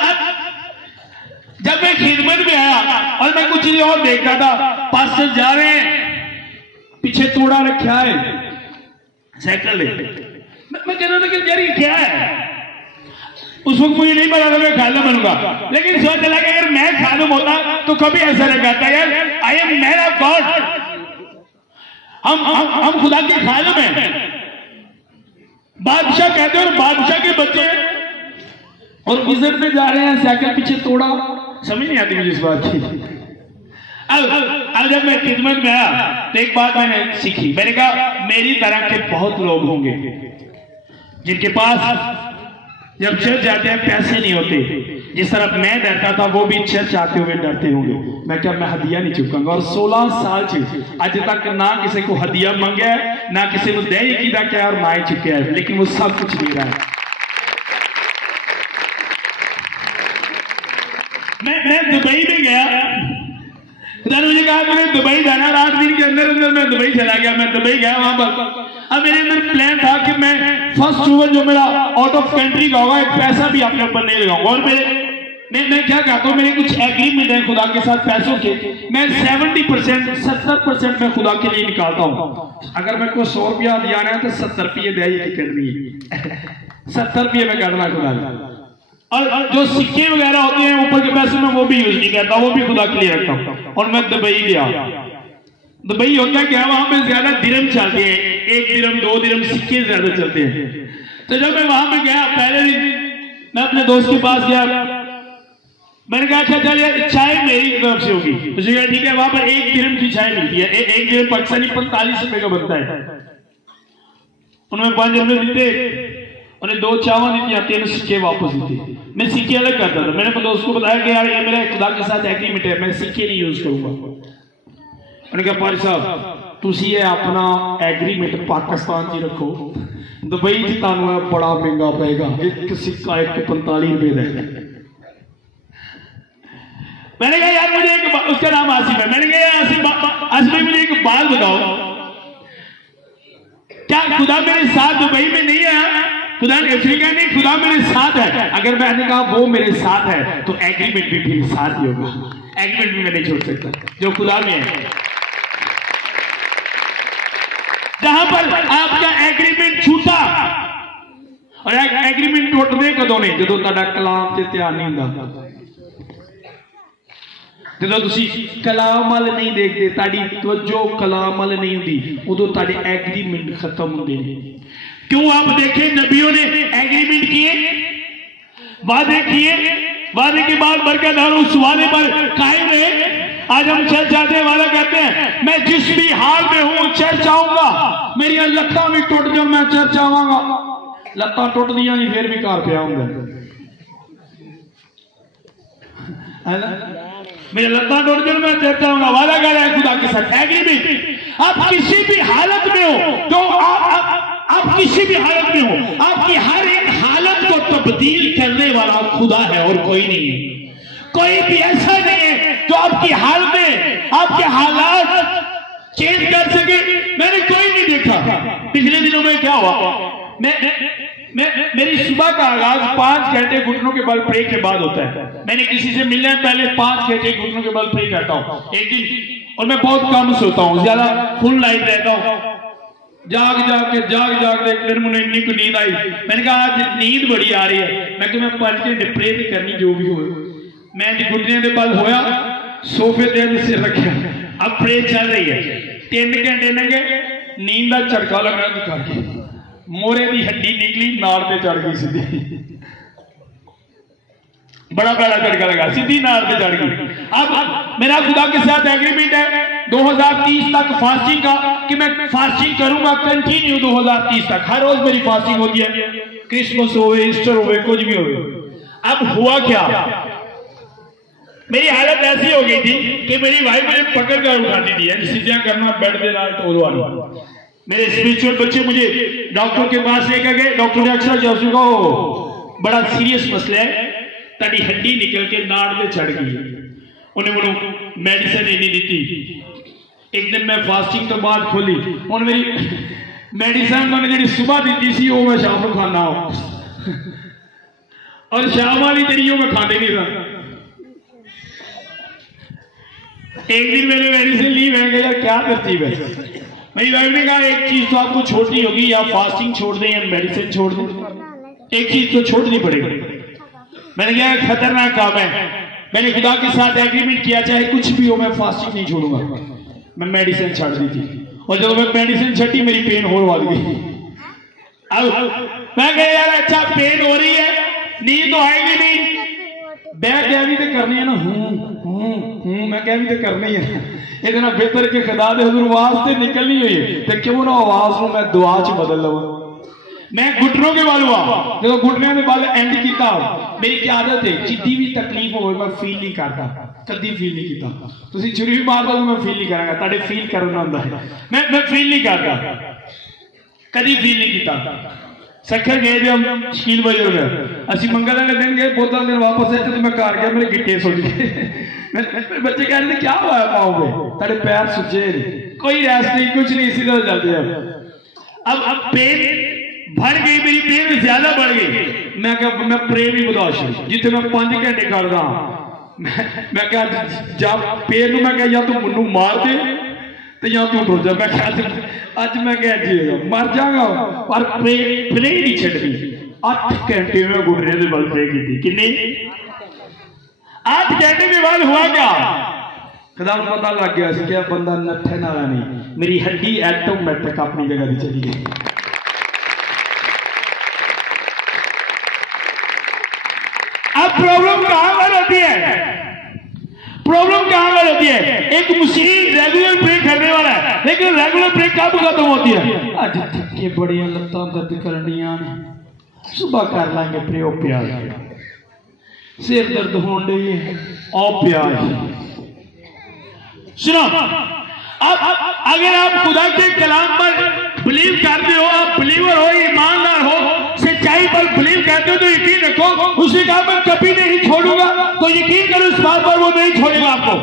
जब मैं खिदमत में आया और मैं कुछ नहीं और देख रहा था, पास्टर जा रहे हैं, पीछे तोड़ा रखा है साइकिल। मैं कह रहा था कि यार ये क्या है? उस वक्त मुझे नहीं पता था मैं खालिद बनूंगा, लेकिन सोच चला कि अगर मैं खालिद होता तो कभी ऐसा नहीं कहता यार I am man of God. हम खुदा के खालिद हैं, बादशाह कहते हैं और बादशाह के बच्चे, और विजिट में जा रहे हैं, साइकिल पीछे तोड़ा। समझ नहीं आती मुझे इस बात की। अब जब मैं खिदमत में आया तो एक बात मैंने सीखी, मैंने कहा मेरी तरह के बहुत लोग होंगे जिनके पास जब चर्च जाते हैं पैसे नहीं होते। जिस तरह मैं डरता था वो भी चर्च आते हुए डरते होंगे। मैं क्या मैं हदिया नहीं चुकांगा, और 16 साल अज तक ना किसी को हदिया मंगा है, ना किसी को दही कीदा क्या और ना ही चुका है, लेकिन वो सब कुछ दे रहा है। मैं दुबई में गया, मुझे कहा तुम्हें दुबई जाना, 8 दिन के अंदर अंदर मैं दुबई चला गया। मैं दुबई गया, वहां पर अब मेरे अंदर प्लान था कि मैं फर्स्ट टूर जो मेरा आउट ऑफ कंट्री का होगा, एक पैसा भी अपने ऊपर नहीं लगाऊंगा। और मैं क्या कहता हूँ, मेरे कुछ एग्रीमेंट है खुदा के साथ पैसों के, मैं 70% 70% मैं खुदा के लिए निकालता हूँ। अगर मेरे को 100 रुपया दिया है तो 70 रुपये दे करनी है, 70 रुपये में करना खुदा। और जो सिक्के वगैरह होते हैं ऊपर के पैसे में वो भी यूज नहीं करता, वो भी खुदा के लिए रखता हूँ। और मैं दुबई गया, दुबई होता क्या, वहां पे ज्यादा दिरहम चलते हैं, 1 दिरहम 2 दिरहम सिक्के ज्यादा चलते हैं। तो जब मैं वहां पे गया, पहले दिन मैं अपने दोस्त के पास गया, मैंने कहा अच्छा चलिए चाय मेरी तरफ से होगी। उसने कहा ठीक है, वहां पर 1 दिरहम की चाय मिलती है, 1 दिरहम पाकिस्तानी 45 रुपए का बनता है। उन्होंने 5 रुपए दिते, उन्हें 2 चावा दी, 3 सिक्के वापस दिए। मैं सिक्के अलग करता था। मैंने अपने दोस्त को बताया कि यार ये मेरा खुदा के साथ एग्रीमेंट है, मैं सिक्के नहीं यूज करूंगा। उन्होंने कहा पारी साहब तुसी ये अपना एग्रीमेंट पाकिस्तान च रखो, दुबई च तुहानू बड़ा महंगा पेगा, एक सिक्का 145 रुपए का। मैंने कहा यार मुझे एक, उसका नाम आसिफ है, मैंने कहा यार आसिफ भाई मुझे एक बात बताओ, क्या खुदा मेरे साथ दुबई में नहीं है? खुदा अफ्रीका नहीं, खुदा मेरे साथ है। अगर मैंने कहा वो मेरे साथ है तो एग्रीमेंट भी फिर साथ ही होगा, एग्रीमेंट भी मैं नहीं छोड़ सकता जो खुदा में है। जहां पर आपका एग्रीमेंट छूटा, और एग्रीमेंट टुटदे कदों ने, जो तुहाडा कलाम ते ध्यान नहीं हुंदा, जो तुसी कलाम वाल नहीं देखते, ताड़ी तवज्जो कलाम वाल नहीं हुंदी, उदों ताड़े एग्रीमेंट खत्म होंदे ने। क्यों? आप देखें नबियों ने एग्रीमेंट किए, वादे किए, वादे के बाद बरकत और उस वादे पर कायम रहे। आज हम चर्च जाते वादा करते हैं, मैं जिस भी हाल में हूं चर्च आऊंगा, मेरी लत्तां भी टुट जाओ मैं चर्च आवांगा। लत्तां टुट दियां नहीं फिर भी घर पे आऊंगा, है ना? मेरे लत्तां टुट जाओ मैं चर्च आऊंगा। वादा कर रहा है खुदा के साथ एग्रीमेंट। आप किसी भी हालत में हो, तो आप किसी भी हालत में हो, आपकी हर एक हालत को तब्दील करने वाला खुदा है और कोई नहीं है। कोई भी ऐसा नहीं है जो आपकी हालतें, आपके हालात चेंज कर सके। मैंने कोई नहीं देखा। पिछले दिनों में क्या हुआ, मेरी सुबह का आगाज 5 घंटे घुटनों के बल प्रे के बाद होता है। मैंने किसी से मिलने पहले 5 घंटे घुटनों के बल प्रे करता हूँ एक दिन, और मैं बहुत कम सोता हूँ, ज्यादा फुल नाइट रहता हूँ। जाग के फिर मुझे इतनी को नींद आई। मैंने कहा आज नींद बड़ी आ रही है, मैं 5 घंटे प्रे भी करनी जो भी हो। मैं घुटने के बल होया, सोफे ते सिर रखा, अब प्रे चल रही है। 3 घंटे लगे, नींद का झटका लगना करके मोरे की हड्डी निकली, नाड़ पे चढ़ गई सीधी। बड़ा बड़ा झटका लगा, सीधी नाड़ पे चढ़ गई। अब मेरा खुदा के साथ एग्रीमेंट है 2030 तक फास्टिंग का, कि मैं फास्टिंग करूंगा कंटिन्यू 2030 तक। हर रोज मेरी फास्टिंग होती है, क्रिसमस हो, ईस्टर हो, कुछ भी हो। अब हुआ क्या, मेरी हालत ऐसी हो गई थी कि मेरी वाइफ मुझे पकड़ कर उठाती थी, सीधा करना बेड के नाल तोड़ वाली। मेरे स्पिरिचुअल बच्चे मुझे डॉक्टर के पास लेकर गए। डॉक्टर ने अक्सर जैसे को बड़ा सीरियस मसला है, ताड़ी हड्डी निकल के नाड़ पे चढ़ गई। उन्हें मुझे मेडिसिन नहीं दी। एक दिन मैं फास्टिंग तो बाद खोली, उन्होंने मेरी मेडिसिन उन्होंने जी सुबह दी सी वो मैं शाम को खाना और शाम वाली जी मैं खाते नहीं था। एक दिन मैंने मेडिसिन ली, मैंने कहा यार क्या तरतीब है। मेरी वाइफ ने कहा एक चीज तो आपको छोड़नी होगी, या फास्टिंग छोड़ दें या मेडिसिन छोड़ दें, एक चीज तो छोड़नी पड़ेगी। मैंने कहा खतरनाक काम है, मैंने खुदा के साथ एग्रीमेंट किया चाहे कुछ भी हो मैं फास्टिंग नहीं छोड़ूंगा। मैं मेडिसिन छाड़ दी थी, और जब मैं मेडिसिन छटी मेरी पेन और बढ़ गई। अब मैं कहा यार अच्छा पेन हो रही है, नींद तो आएगी नहीं, बैठ गया भी तो करनी है ना, मैं कह भी तो करनी है। इतना बेहतर के खुदा दे हुजूर आवाज से निकलनी हुई है, तो क्यों ना आवाज को मैं दुआ च बदल लवां। मैं घुटनों के बल हुआ, जो घुटने के बल एंड किया, मेरी क्या आदत है जितनी भी तकलीफ हो मैं फील नहीं करता, कभी फील नहीं किया। तुम छुरी भी मार दो मैं फील नहीं करांगा, ताड़े फील करना होंदा है, मैं फील नहीं करता, कभी फील नहीं किया। सखर गए थे हम शकील भाई हो गए, असि मंगल वाले दिन गए, बोतल दिन वापस आए तो मैं घर गया, मेरे गिट्टे सुज गए। बच्चे कह रहे थे क्या हुआ पाओ में, तेरे पैर सुजे, कोई रेस्ट नहीं, कुछ नहीं, इसी तरह चलते हैं। अब पेन भर गई, मेरी पेन ज्यादा बढ़ गई। मैं क्या मैं प्रे भी बर्दाश्त जितने मैं 5 घंटे कर रहा, मैं क्या जब पेन मैं क्या या तू मुन्नू मार दे तो या तू उठ जा। मैं क्या अज मैं क्या जिएगा मर जागा, पर प्रे नहीं छड्डी। 8 घंटे में घुटने के बल प्रे की, कितनी 8 घंटे के बाद हुआ क्या, खुदा को पता लग गया क्या बंदा नठे नाला नहीं, मेरी हड्डी ऑटोमेटिक अपनी जगह पे चली गई। अब प्रॉब्लम कहां पर होती है, एक मुसीह रेगुलर प्रे करने वाला है, लेकिन रेगुलर प्रे कब खत्म होती है? अज थके बड़ी लत्तां दर्द करनियां ने, सुबह कर लांगे प्रे, ओ प्याज सिर दर्द होने डई, ओ प्याज। सुनो, अब अगर आप खुदा के कलाम पर बिलीव करते हो, आप बिलीवर हो, ईमानदार हो, सच्चाई पर बिलीव करते हो, तो यकीन रखो उसने कहा मैं कभी नहीं छोड़ूंगा, तो यकीन करो इस बात पर वो नहीं छोड़ेगा आपको।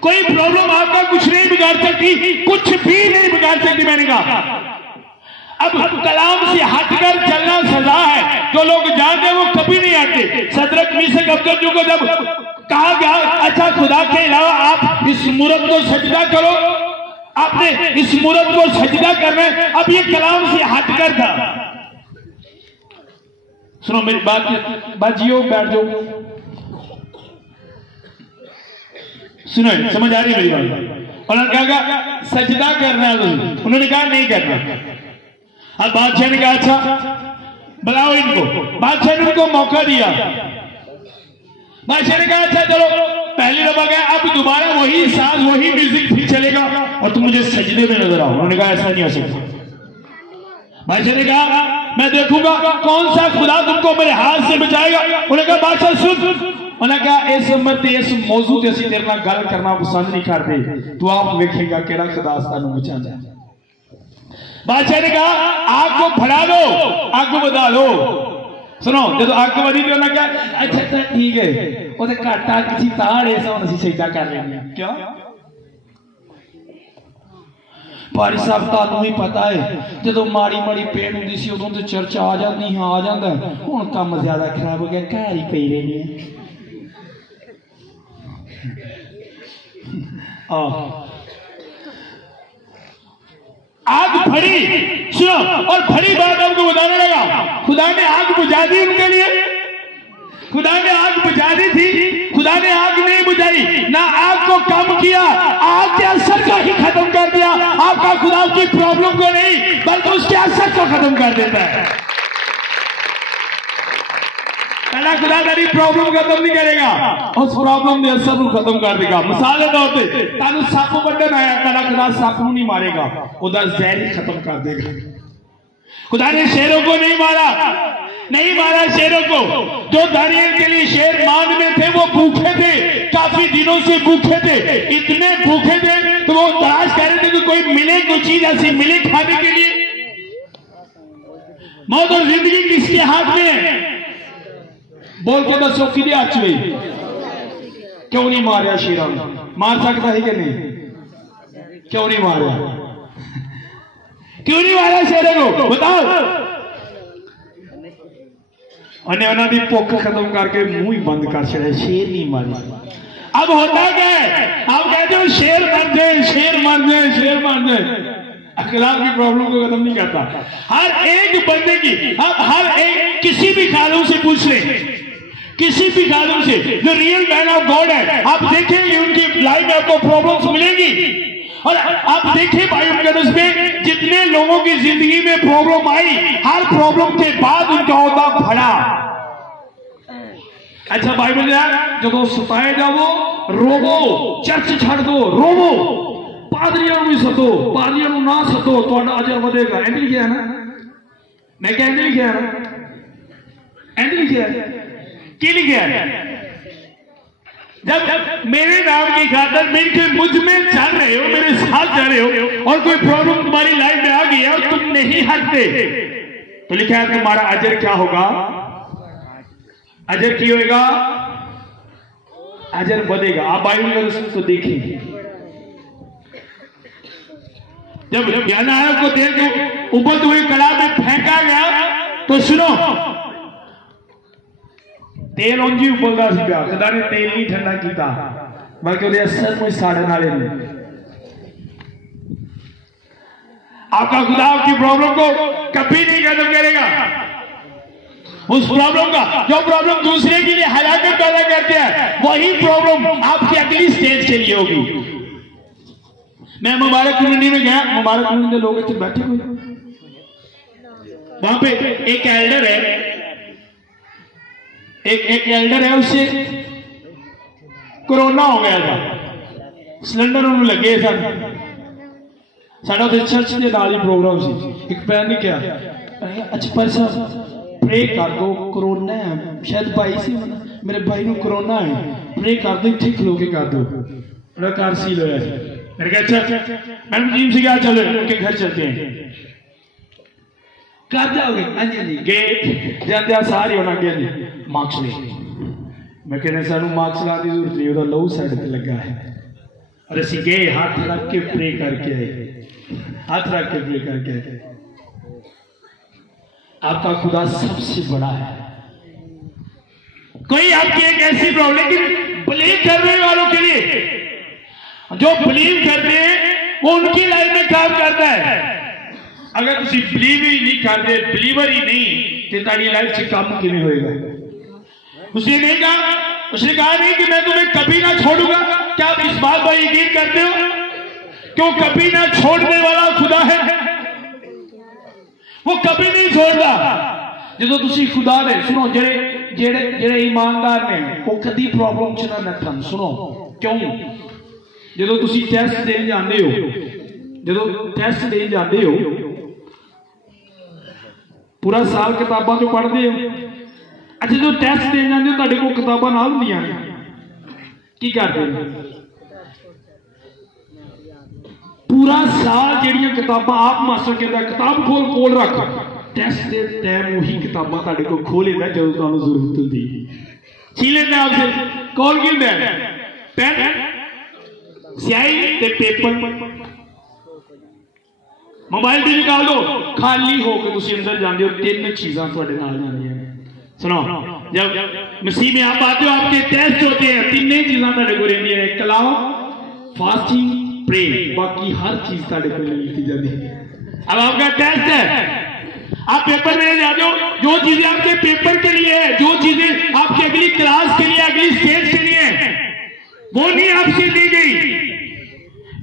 कोई प्रॉब्लम आपका कुछ नहीं बिगाड़ सकती, कुछ भी नहीं बिगाड़ सकती। मैंने कहा अब कलाम से हटकर चलना सजा है। जो लोग जानते हैं वो कभी नहीं हटते। सदरक मीसक अबदनगो को जब कहा गया अच्छा खुदा के अलावा आप इस मूरत को सजदा करो, आपने इस मूरत को सजदा करना है, अब ये कलाम से हटकर था। सुनो मेरी बात जियो, बैठ जाओ, सुनो समझ आ रही है मेरी बात। उन्होंने कहा सजदा करना है, उन्होंने कहा नहीं करना। अब बादशाह ने कहा अच्छा बुलाओ इनको। बादशाह ने उनको मौका दिया। बादशाह ने कहा अच्छा चलो पहली दफा गया, अब दोबारा वही साज वही म्यूजिक फिर चलेगा और तुम मुझे सजदे में नजर आओ। उन्होंने कहा ऐसा नहीं हो सकता। बादशाह ने कहा मैं देखूंगा कौन सा खुदा तुमको मेरे हाथ से बचाएगा। उन्होंने कहा बादशाह सुन। उन्होंने कहा इस उम्र ते इस मौजू ते असीं तेरे नाल गल करना पसंद नहीं करते, तू आप वेखेगा केड़ा खुदा सानू बचांदा। बादशाह ने कहा आग को फड़ा दो, आग को बधा लो। सुनो जो आग बढ़ी तो उन्होंने कहा अच्छा अच्छा ठीक है, वो घट आग किसी ताड़ ऐसा हम सजदा कर लेंगे। क्यों भाई साहब तुहानू ही पता है जो माड़ी माड़ी पेन होंदी सी उदों तो चर्च आ जाती, हाँ आ जाता है, हुण काम ज्यादा खराब हो गया, घर ही पई रहनी है। आग फड़ी, सुनो, और फड़ी बात आपको बताने लगा। खुदा ने आग बुझा दी उनके लिए, खुदा ने आग बुझा दी थी, खुदा ने आग नहीं बुझाई, ना आग को कम किया, आग के असर को ही खत्म कर दिया। आपका खुदा उसकी प्रॉब्लम को नहीं बल्कि उसके असर को खत्म कर देता है। पहला खुदा तेरी प्रॉब्लम खत्म नहीं करेगा, उस प्रॉब्लम के असर को खत्म कर देगा। मिसाल के तौर पर तानू सप वड्डन आया, पहला खुदा सप को नहीं मारेगा, उधर जहर ही खत्म कर देगा। खुदा ने शेरों को नहीं मारा, नहीं मारा शेरों को। जो दानियल के लिए शेर मान में थे वो भूखे थे, काफी दिनों से भूखे थे, इतने भूखे थे तो वो तलाश कर रहे थे कि कोई मिले, कोई चीज ऐसी मिले खाने के लिए। मौत और जिंदगी किसके हाथ में है? बोल के दसो कि हाथ में। क्यों नहीं मारा शेरों ने? मार सकता है कि नहीं? क्यों नहीं मारा? क्यों नहीं मारा शेरों को? बताओ। उन्हें उन्होंने भुख खत्म करके मुंह ही बंद कर छड़ा, शेर नहीं मारे। अब होता क्या है, आप कहते हो शेर मर जाए, शेर मर जाए, शेर मर जाए। अखलाक की प्रॉब्लम को खत्म नहीं करता। हर एक बंदे की, आप हर एक किसी भी कानून से पूछ ले, किसी भी कानून से जो रियल मैन ऑफ गॉड है, आप देखेंगे उनकी लाइफ में आपको प्रॉब्लम्स मिलेंगी। और आप देखिए भाई उसमें जितने लोगों की जिंदगी में प्रॉब्लम आई, हर प्रॉब्लम के बाद उनका होता भरा। अच्छा बाइबल जो सताए जाओ रोवो, चर्च छड़ दो रोवो, पादरियों भी सतो, पादरियों ना सतो, तो अजर बढ़ेगा। एंड लिखा है ना, मैं क्या एंड लिखा है ना, एंड लिखा है की लिखा है? जब मेरे नाम की खातर मिलकर मुझ में चल रहे हो, मेरे साथ चल रहे हो, और कोई प्रॉब्लम तुम्हारी लाइफ में आ गई है और तुम नहीं हटते, तो लिखा है तुम्हारा अजर क्या होगा? अजर की होगा? अजर बढ़ेगा। आप बाइबल को देखिए, जब यहोशू को देख के उबलते हुए कड़ा में फेंका गया तो सुनो, तेल उंज ही उबलता सी पिया, खुदा ने तेल नहीं ठंडा किया, बल्कि उसके असर में साड़न वाले ने। आपका खुदा आपकी प्रॉब्लम को कभी नहीं खत्म करेगा। उस प्रॉब्लम का, जो प्रॉब्लम दूसरे के लिए हलाकत पैदा करते हैं, वही प्रॉब्लम आपकी अगली स्टेज के लिए होगी। मैं मुबारक कम्युनिटी में गया, मुबारक कम्युनिटी के लोग इतने बैठे हुए, वहां पे एक एल्डर है, एक एल्डर है, उससे कोरोना हो गया था, सिलेंडर उन्होंने लगे सन, साडा तो चर्च के नाल ही प्रोग्राम सी, एक भैन ने कहा अच्छा पर साहब प्रे कर दो, कोरोना है, शायद भाई सी मेरे भाई को कोरोना है, प्रे कर दो, इतने खलो के कर दो, मेरा घर सील होया। मैंने कहा अच्छा मैडम टीम से क्या, चलो उनके घर चलते हैं, कर जाओगे? हाँ जी हाँ जी। गए जाते सारे होना गया जी मार्क्स ले, मैं कहने सानू मार्क्स ला की जरूरत नहीं, वो लहू साइड पर लगा है, और असी गए हाथ रख के प्रे करके आए, हाथ रख के प्रे करके आए। आपका खुदा सबसे बड़ा है। कोई आपकी एक ऐसी प्रॉब्लम कि बिलीव करने वालों के लिए, जो बिलीव करते हैं वो उनकी लाइफ में काम करता है। अगर तुम बिलीव ही नहीं करते, बिलीवर ही नहीं, तो तुम्हारी लाइफ से काम किमें होएगा? उसने नहीं कहा, उसने कहा नहीं कि मैं तुम्हें कभी ना छोड़ूंगा। क्या आप इस बात पर यकीन करते हो? क्यों कभी ना छोड़ने वाला खुदा है, वो कभी नहीं छोड़ता। जो तुसी खुदा दे सुनो, जेड़े जेड़े जेड़े ईमानदार ने वो कभी प्रॉब्लम च ना नठन। सुनो क्यों? जो तुसी टेस्ट देन जाते हो, जो टेस्ट देन जाते हो, पूरा साल किताबों चो पढ़ते हो, अच्छा जो टेस्ट देन जाते हो तुहाडे कोल किताबां नाल हुंदियां ने, की करते हो? पूरा साल जेड़ियां किताबां आप मास्टर कहता किताब खोल कोल रख, टेस्ट दे टाइम वही किताबां तुहाडे कोल खोल लेंदा जो तुहानूं जरूरत हुंदी, छी लेंदा आपसे कौन गिंदा पेन स्याही ते पेपर, मोबाइल भी निकाल दो, खाली होकर तुम अंदर जाते हो, तीन चीज़ां तुहाडे नाल जांदियां। सुनो, जब मसीह में आप आते हो, आपके टेस्ट होते हैं, तीन चीज़ां तुहाडे कोल रहिंदियां ने, कलाम, फास्टिंग, प्रे, बाकी हर चीज तुहाडे कोल मिलती जाती है। अब आपका टेस्ट है, आप पेपर देने जाते हो, जो चीजें आपके पेपर के लिए है, जो चीजें आपकी अगली क्लास के लिए, अगली स्टेज के लिए है, वो नहीं आपसे ली गई,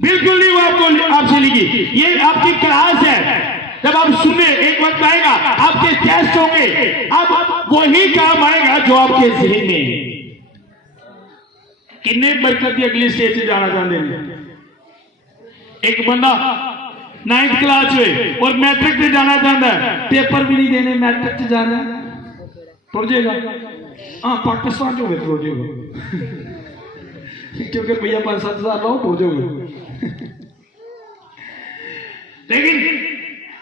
बिल्कुल नहीं वो आपको आपसे ली गई। ये आपकी क्लास है, जब आप सुने एक वक्त आएगा आपके टेस्ट होंगे, अब वही काम आएगा जो आपके ज़हन में। किन्ने बरकत की अगली स्टेज से जाना चाहते हैं? एक बंदा 9th क्लास में और मैट्रिक से जाना चाहता है, पेपर भी नहीं देने, मैट्रिक से जाना टुर जाएगा। हाँ पाकिस्तान जो टुर जाएगा, क्योंकि भैया 5-7 हज़ार लो टुर जाओगे। लेकिन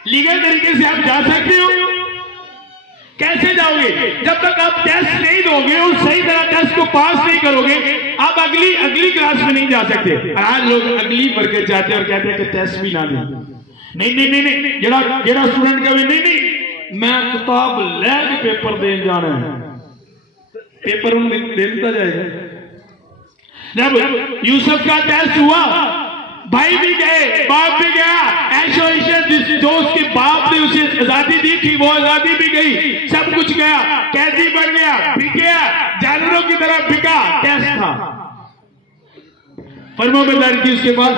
लीगल तरीके से आप जा सकते हो। कैसे जाओगे? जब तक आप टेस्ट नहीं दोगे और सही तरह टेस्ट को पास नहीं करोगे, आप अगली क्लास में नहीं जा सकते। आज लोग अगली बरकत जाते हैं और कहते हैं कि टेस्ट भी ना दें। नहीं नहीं नहीं नहीं, जेड़ा स्टूडेंट कहे नहीं नहीं मैं किताब लैके पेपर देने जाना है, पेपर उन्हें दे दिया जाएगा। जब यूसुफ का टेस्ट हुआ, भाई भी गए, बाप भी गया, ऐशो इशत जो उसके बाप ने उसे आजादी दी थी वो आजादी भी गई, सब कुछ गया, कैदी बन गया, बिक गया, जानवरों की तरह बिका। टेस्ट था, फर्माबरदारी थी, उसके बाद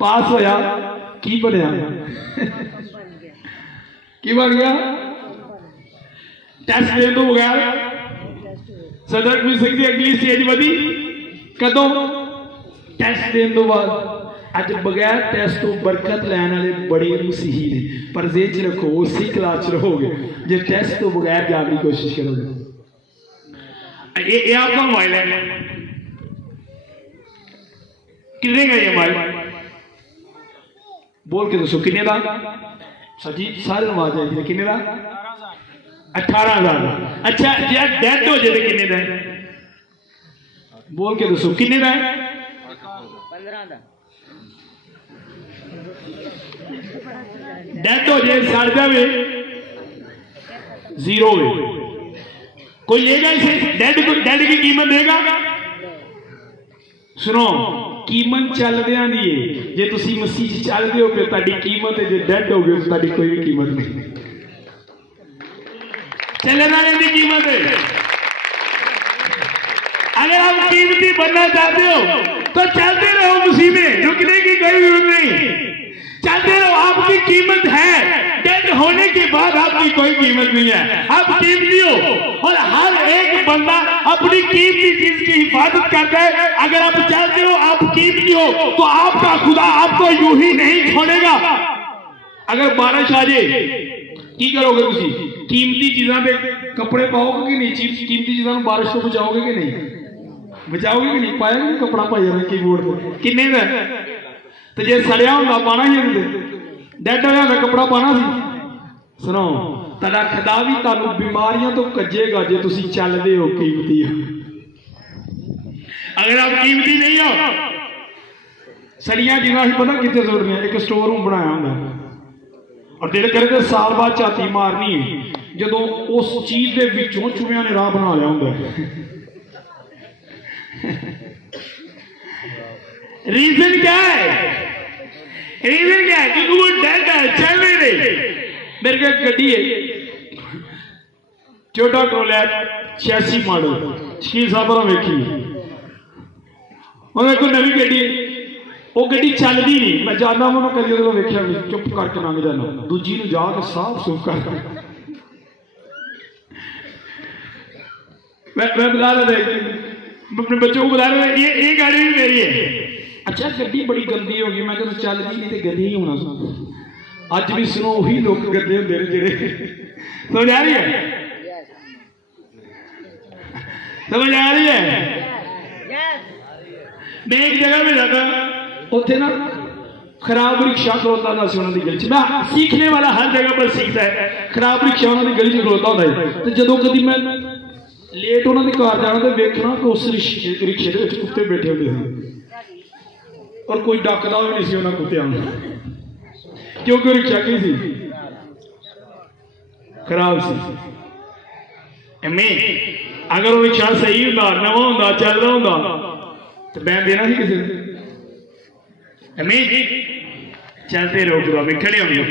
पास होया, की बनया की बन गया? टेस्ट दे तो बगैर सदर मिल सकती, अगली स्टेज बदी कदों? टेस्ट देने तो बाद। अज बगैर टेस्ट तो बरकत लैन वाले बड़े मसीही ने, पर जेब च रखो उसी क्लास च रहोगे जो टेस्ट तो बगैर जाने की कोशिश करोगे। ये आपका मोबाइल है, कितने का ये मोबाइल? बोल के दसो किन्ने का? सर जी सारे आवाज आई, किन्ने का? 18,000। अच्छा जे डेड हो जाए किन्ने का? बोल के दसो किन्ने का? 15 का। डेड हो जाए, सड़ जाए, 0 है, कोई लेगा इसे? डेड की कीमत देगा? सुनो, कीमत चलदियां दी है, जे तुसी मसीह चलदे हो फिर ताड़ी कीमत है, जे डेड हो गए तो ताड़ी कोई भी कीमत नहीं, चलने वाले की कीमत है। अगर आप कीमती बनना चाहते हो तो चलते रहो मसीह में, रुकने की कोई जरूरत नहीं, चलते रहो, आपकी कीमत है। डेड होने के बाद आपकी कोई कीमत नहीं है। आप कीमती हो और हर एक बंदा अपनी कीमती चीज की हिफाजत करता है। अगर आप चाहते हो आप कीमती हो तो आपका खुदा आपको यूं ही नहीं छोड़ेगा। अगर बारिश आ जाए की करोगे तुम? कीमती चीजों के कपड़े पाओगे कि नहीं? कीमती चीजों बारिश तो बचाओगे कि नहीं? बचाओगे कि नहीं? पाया नहीं कपड़ा पाई जाना कीबोर्ड किन्ने का तो जे सड़िया होंगे पाना ही होंगे डेड होया कपड़ा पाना सी। सुनो तेरा खुदा भी तुहानू बीमारियों तो कजेगा जे तुसी चलदे हो कीमती हो। अगर आप कीमती नहीं हो सड़िया चीज़ां पता कितने सुटनियां? एक स्टोर रूम बनाया होंगे और दिल करे तो साल बाद झाती मारनी है जो उस चीज के विचों चूहियां ने राह बना लिया होंगे। रीजन क्या है? रीजन क्या है? क्योंकि वो डेड है, चल नहीं रही। मेरे को गड्डी है छोटा टोला 86 मॉडल शकील साहब ने वेखी और कोई नवी गड्डी वो गड्डी चलती नहीं। मैं जाना मैं कभी वो वेख्या चुप करके लंघ जाना दूजी नूं जाके साफ सूफ कर मैं बता रहा अपने बच्चों को बता रहा ये गाड़ी भी मेरी है। अच्छा गड्डी बड़ी गंदी होगी मैं जब चलती नहीं तो गंदी ही होना सा। अज भी सुनो वही लोग गंदे होंगे जेडे समझ आ रही है? समझ आ रही है? मैं एक जगह में जाता उथे ना खराब रिक्शा खलोता था उन्होंने गली च। मैं सीखने वाला हर जगह पर सीखता है। खराब रिक्शा उन्होंने गली च खलोता होता है तो जो कभी मैं लेट उन्होंने घर जाना तो वेखना कि उस रिक्शे के कुत्ते बैठे होते हैं और कोई डकदा भी नहीं उन्होंने कुत्तियां क्योंकि रिक्शा की सी खराब सी। अगर वो रिक्शा सही होंदा नवा होंदा चलदा होंदा तो बैन देना ही किसी ने चलते रहो खड़े होंगे